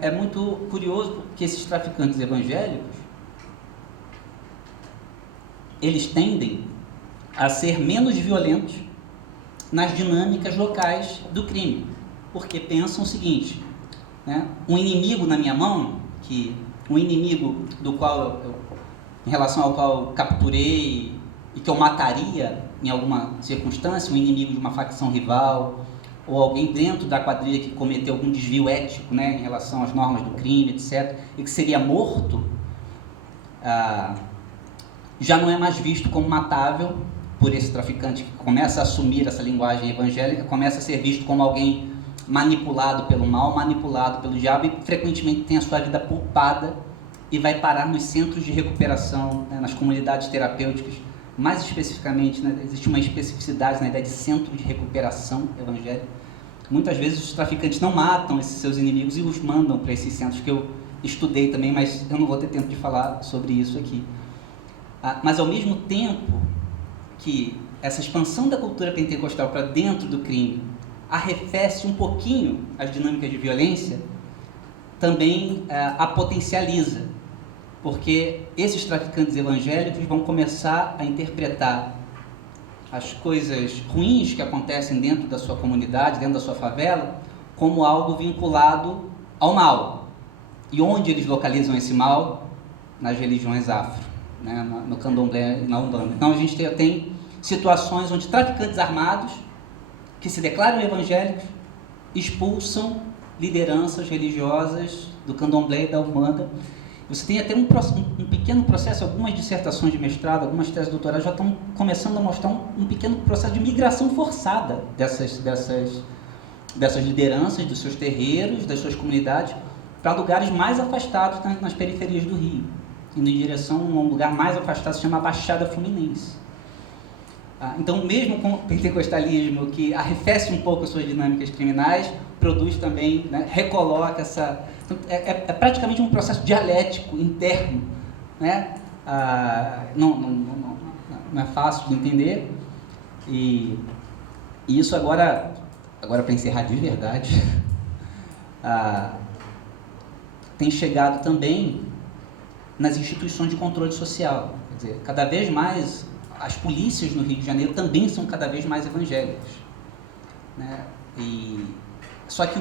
É muito curioso que esses traficantes evangélicos, eles tendem a ser menos violentos nas dinâmicas locais do crime, porque pensam o seguinte, né? Um inimigo na minha mão, um inimigo em relação ao qual eu capturei e que eu mataria em alguma circunstância, um inimigo de uma facção rival, ou alguém dentro da quadrilha que cometeu algum desvio ético, né, em relação às normas do crime, etc., e que seria morto, já não é mais visto como matável por esse traficante que começa a assumir essa linguagem evangélica, começa a ser visto como alguém manipulado pelo mal, manipulado pelo diabo, e frequentemente tem a sua vida poupada e vai parar nos centros de recuperação, né, nas comunidades terapêuticas. Mais especificamente, né, existe uma especificidade na ideia de centro de recuperação evangélica. Muitas vezes os traficantes não matam esses seus inimigos e os mandam para esses centros, que eu estudei também, mas eu não vou ter tempo de falar sobre isso aqui. Mas ao mesmo tempo que essa expansão da cultura pentecostal para dentro do crime arrefece um pouquinho as dinâmicas de violência, também a potencializa, porque esses traficantes evangélicos vão começar a interpretar as coisas ruins que acontecem dentro da sua comunidade, dentro da sua favela, como algo vinculado ao mal. E onde eles localizam esse mal? Nas religiões afro, né? No candomblé e na umbanda. Então a gente tem situações onde traficantes armados que se declaram evangélicos expulsam lideranças religiosas do candomblé e da umbanda. Você tem até um pequeno processo, algumas dissertações de mestrado, algumas teses de doutorado já estão começando a mostrar um pequeno processo de migração forçada dessas lideranças, dos seus terreiros, das suas comunidades, para lugares mais afastados nas periferias do Rio, indo em direção a um lugar mais afastado, se chama Baixada Fluminense. Então, mesmo com o pentecostalismo, que arrefece um pouco as suas dinâmicas criminais, produz também, né, recoloca essa... É praticamente um processo dialético interno, né? Não é fácil de entender. E isso agora para encerrar de verdade, tem chegado também nas instituições de controle social. Quer dizer, cada vez mais as polícias no Rio de Janeiro também são cada vez mais evangélicas, né? Só que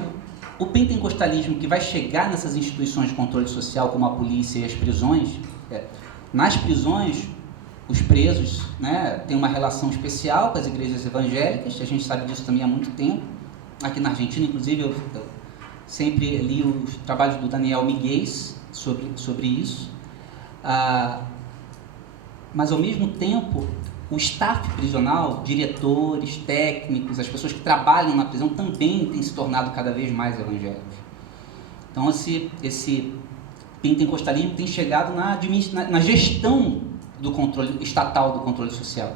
o pentecostalismo que vai chegar nessas instituições de controle social, como a polícia e as prisões, nas prisões, os presos, né, têm uma relação especial com as igrejas evangélicas, a gente sabe disso também há muito tempo. Aqui na Argentina, inclusive, eu sempre li os trabalhos do Daniel Miguel sobre isso. Mas, ao mesmo tempo, o staff prisional, diretores, técnicos, as pessoas que trabalham na prisão também têm se tornado cada vez mais evangélicos. Então, esse pentecostalismo tem chegado na gestão do controle estatal, do controle social.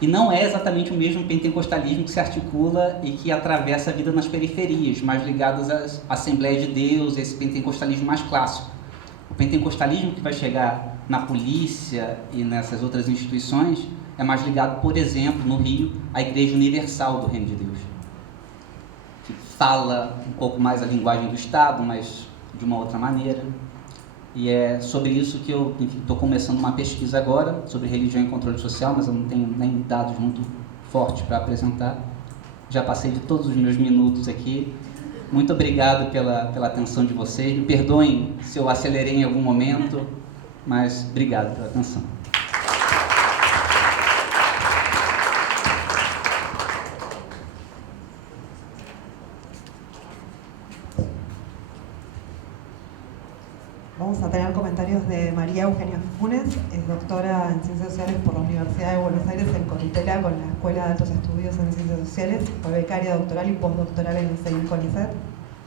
E não é exatamente o mesmo pentecostalismo que se articula e que atravessa a vida nas periferias, mais ligadas às Assembleias de Deus, esse pentecostalismo mais clássico. O pentecostalismo que vai chegar na polícia e nessas outras instituições é mais ligado, por exemplo, no Rio, à Igreja Universal do Reino de Deus, que fala um pouco mais a linguagem do Estado, mas de uma outra maneira. E é sobre isso que eu estou começando uma pesquisa agora, sobre religião e controle social, mas eu não tenho nem dados muito fortes para apresentar. Já passei de todos os meus minutos aqui. Muito obrigado pela atenção de vocês. Me perdoem se eu acelerei em algum momento, mas obrigado pela atenção. Vamos a tener comentarios de María Eugenia Funes, es doctora en Ciencias Sociales por la Universidad de Buenos Aires en Conitela con la Escuela de Altos Estudios en Ciencias Sociales, fue becaria doctoral y postdoctoral en el CEIN CONICET.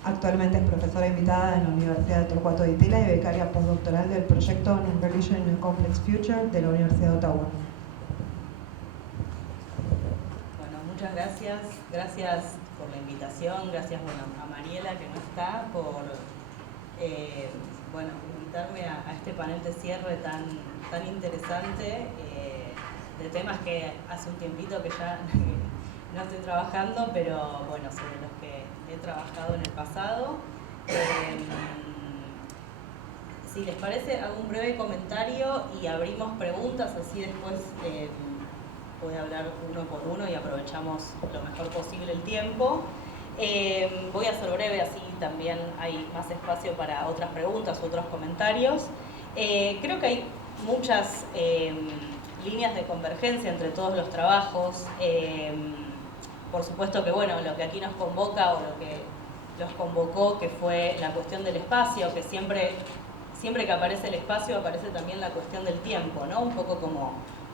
Actualmente es profesora invitada en la Universidad de Torcuato de Itela y becaria postdoctoral del proyecto Non-Religion in a Complex Future de la Universidad de Ottawa. Bueno, muchas gracias por la invitación, gracias a Mariela que no está por invitarme a este panel de cierre tan interesante de temas que hace un tiempito que ya no estoy trabajando, pero bueno, sobre los que he trabajado en el pasado. Si les parece, hago un breve comentario y abrimos preguntas, así después voy a hablar uno por uno y aprovechamos lo mejor posible el tiempo. Voy a ser breve, así también hay más espacio para otras preguntas u otros comentarios. Creo que hay muchas líneas de convergencia entre todos los trabajos. Por supuesto que bueno, lo que aquí nos convoca o lo que los convocó, que fue la cuestión del espacio, que siempre que aparece el espacio aparece también la cuestión del tiempo, ¿no? Un poco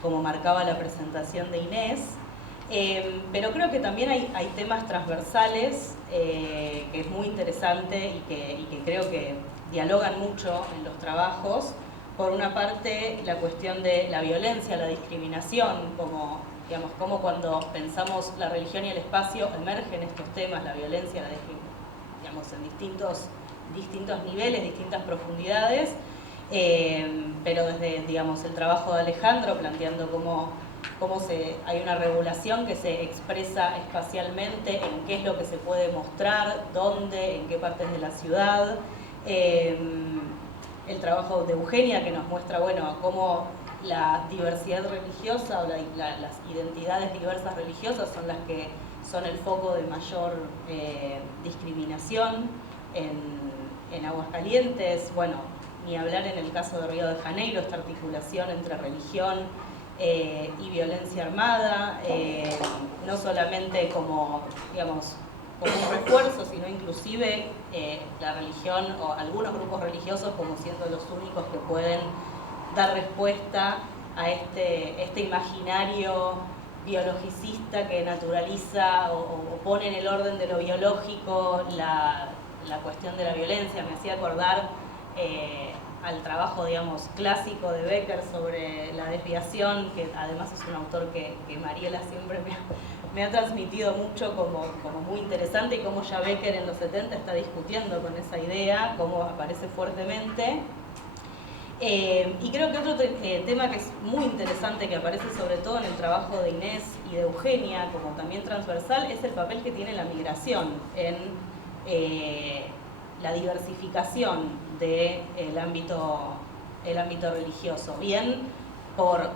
como marcaba la presentación de Inés. Pero creo que también hay temas transversales que es muy interesante y que creo que dialogan mucho en los trabajos. Por una parte, la cuestión de la violencia, la discriminación, como cuando pensamos la religión y el espacio emergen estos temas, la violencia, la discriminación, en distintos niveles, distintas profundidades, pero desde el trabajo de Alejandro planteando cómo hay una regulación que se expresa espacialmente en qué es lo que se puede mostrar, dónde, en qué partes de la ciudad. El trabajo de Eugenia que nos muestra cómo la diversidad religiosa o las identidades diversas religiosas son las que son el foco de mayor discriminación en Aguascalientes. Bueno, ni hablar en el caso de Río de Janeiro, esta articulación entre religión y violencia armada, no solamente como, digamos, como un refuerzo, sino inclusive la religión o algunos grupos religiosos como siendo los únicos que pueden dar respuesta a este imaginario biologicista que naturaliza o pone en el orden de lo biológico la cuestión de la violencia. Me hacía acordar al trabajo, digamos, clásico de Becker sobre la desviación, que además es un autor que Mariela siempre me ha transmitido mucho como muy interesante, y cómo ya Becker en los 70 está discutiendo con esa idea, cómo aparece fuertemente. Y creo que otro tema que es muy interesante, que aparece sobre todo en el trabajo de Inés y de Eugenia, como también transversal, es el papel que tiene la migración en la diversificación del ámbito religioso. Bien por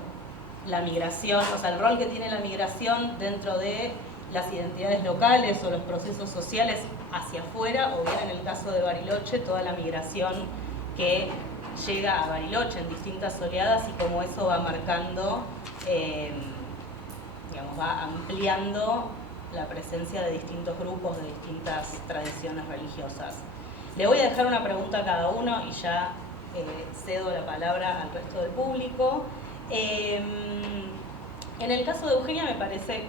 la migración, o sea, el rol que tiene la migración dentro de las identidades locales o los procesos sociales hacia afuera, o bien en el caso de Bariloche, toda la migración que llega a Bariloche en distintas oleadas y cómo eso va marcando, digamos, va ampliando la presencia de distintos grupos, de distintas tradiciones religiosas. Le voy a dejar una pregunta a cada uno y ya cedo la palabra al resto del público. En el caso de Eugenia me parecía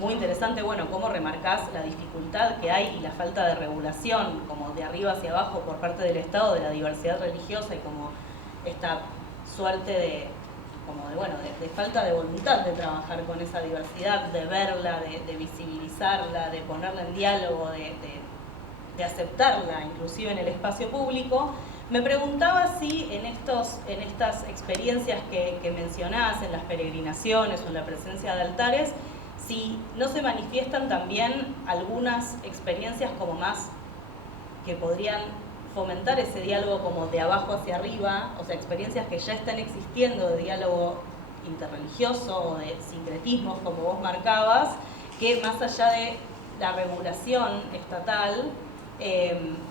muy interesante, bueno, cómo remarcás la dificultad que hay y la falta de regulación, como de arriba hacia abajo por parte del Estado, de la diversidad religiosa, y como esta suerte de falta de voluntad de trabajar con esa diversidad, de verla, de visibilizarla, de ponerla en diálogo, de aceptarla, inclusive en el espacio público. Me preguntaba si en estas experiencias que mencionás, en las peregrinaciones o en la presencia de altares, si no se manifiestan también algunas experiencias como más que podrían fomentar ese diálogo como de abajo hacia arriba, o sea, experiencias que ya están existiendo de diálogo interreligioso o de sincretismos, como vos marcabas, que más allá de la regulación estatal,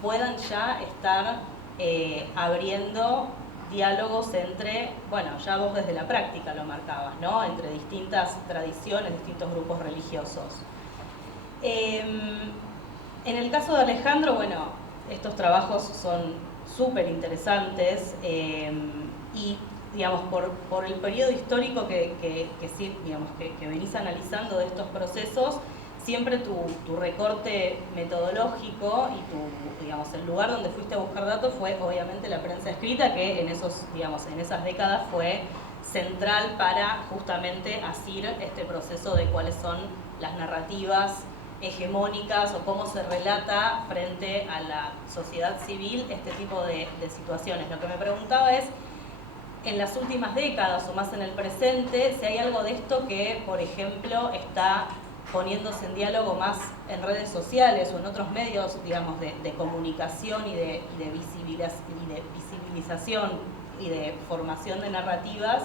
puedan ya estar abriendo diálogos entre, bueno, ya vos desde la práctica lo marcabas, ¿no? Entre distintas tradiciones, distintos grupos religiosos. En el caso de Alejandro, bueno, estos trabajos son súper interesantes y, digamos, por el periodo histórico que venís analizando de estos procesos, siempre tu recorte metodológico y digamos, el lugar donde fuiste a buscar datos fue obviamente la prensa escrita, que en esas décadas fue central para justamente asir este proceso de cuáles son las narrativas hegemónicas o cómo se relata frente a la sociedad civil este tipo de situaciones. Lo que me preguntaba es, en las últimas décadas o más en el presente, si hay algo de esto que, por ejemplo, está poniéndose en diálogo más en redes sociales o en otros medios, digamos, de comunicación y de visibilización y de formación de narrativas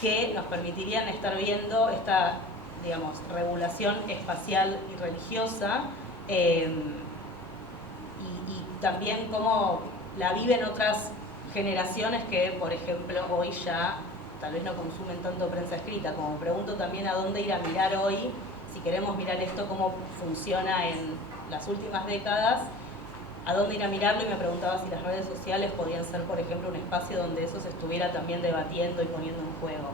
que nos permitirían estar viendo esta, digamos, regulación espacial y religiosa y también cómo la viven otras generaciones que, por ejemplo, hoy ya tal vez no consumen tanto prensa escrita. Como me pregunto también a dónde ir a mirar hoy, si queremos mirar esto, cómo funciona en las últimas décadas, a dónde ir a mirarlo, y me preguntaba si las redes sociales podían ser, por ejemplo, un espacio donde eso se estuviera también debatiendo y poniendo en juego.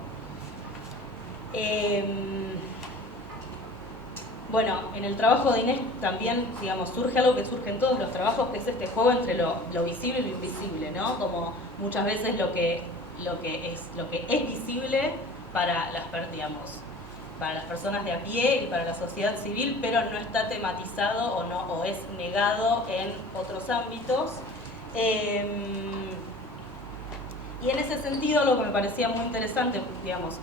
Bueno, en el trabajo de Inés también, digamos, surge algo que surge en todos los trabajos, que es este juego entre lo visible y lo invisible, ¿no? Como muchas veces lo que es visible para las personas de a pie y para la sociedad civil, pero no está tematizado o es negado en otros ámbitos. Y en ese sentido, lo que me parecía muy interesante, digamos,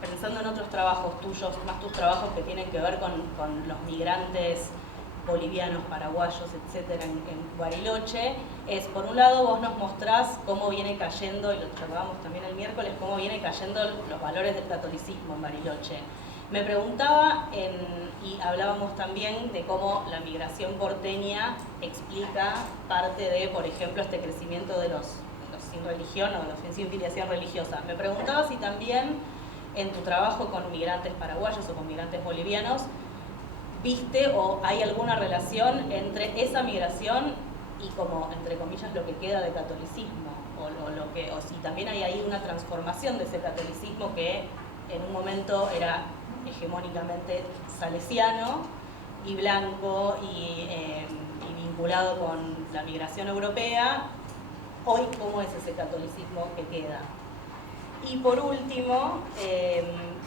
pensando en otros trabajos tuyos, más tus trabajos que tienen que ver con los migrantes bolivianos, paraguayos, etcétera, en Bariloche, es, por un lado, vos nos mostrás cómo viene cayendo, y lo charlábamos también el miércoles, cómo viene cayendo los valores del catolicismo en Bariloche. Me preguntaba, y hablábamos también de cómo la migración porteña explica parte de, por ejemplo, este crecimiento de los sin religión o sin filiación religiosa. Me preguntaba si también en tu trabajo con migrantes paraguayos o con migrantes bolivianos, ¿viste o hay alguna relación entre esa migración y como, entre comillas, lo que queda de catolicismo? O si también hay ahí una transformación de ese catolicismo que en un momento era hegemónicamente salesiano y blanco y vinculado con la migración europea. Hoy, ¿cómo es ese catolicismo que queda? Y por último,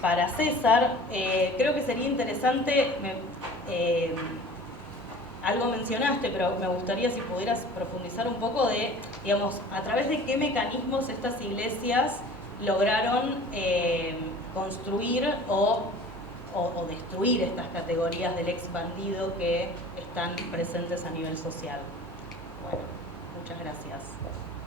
para César, creo que sería interesante, algo mencionaste, pero me gustaría si pudieras profundizar un poco de, digamos, a través de qué mecanismos estas iglesias lograron construir o destruir estas categorías del expandido que están presentes a nivel social. Bueno, muchas gracias.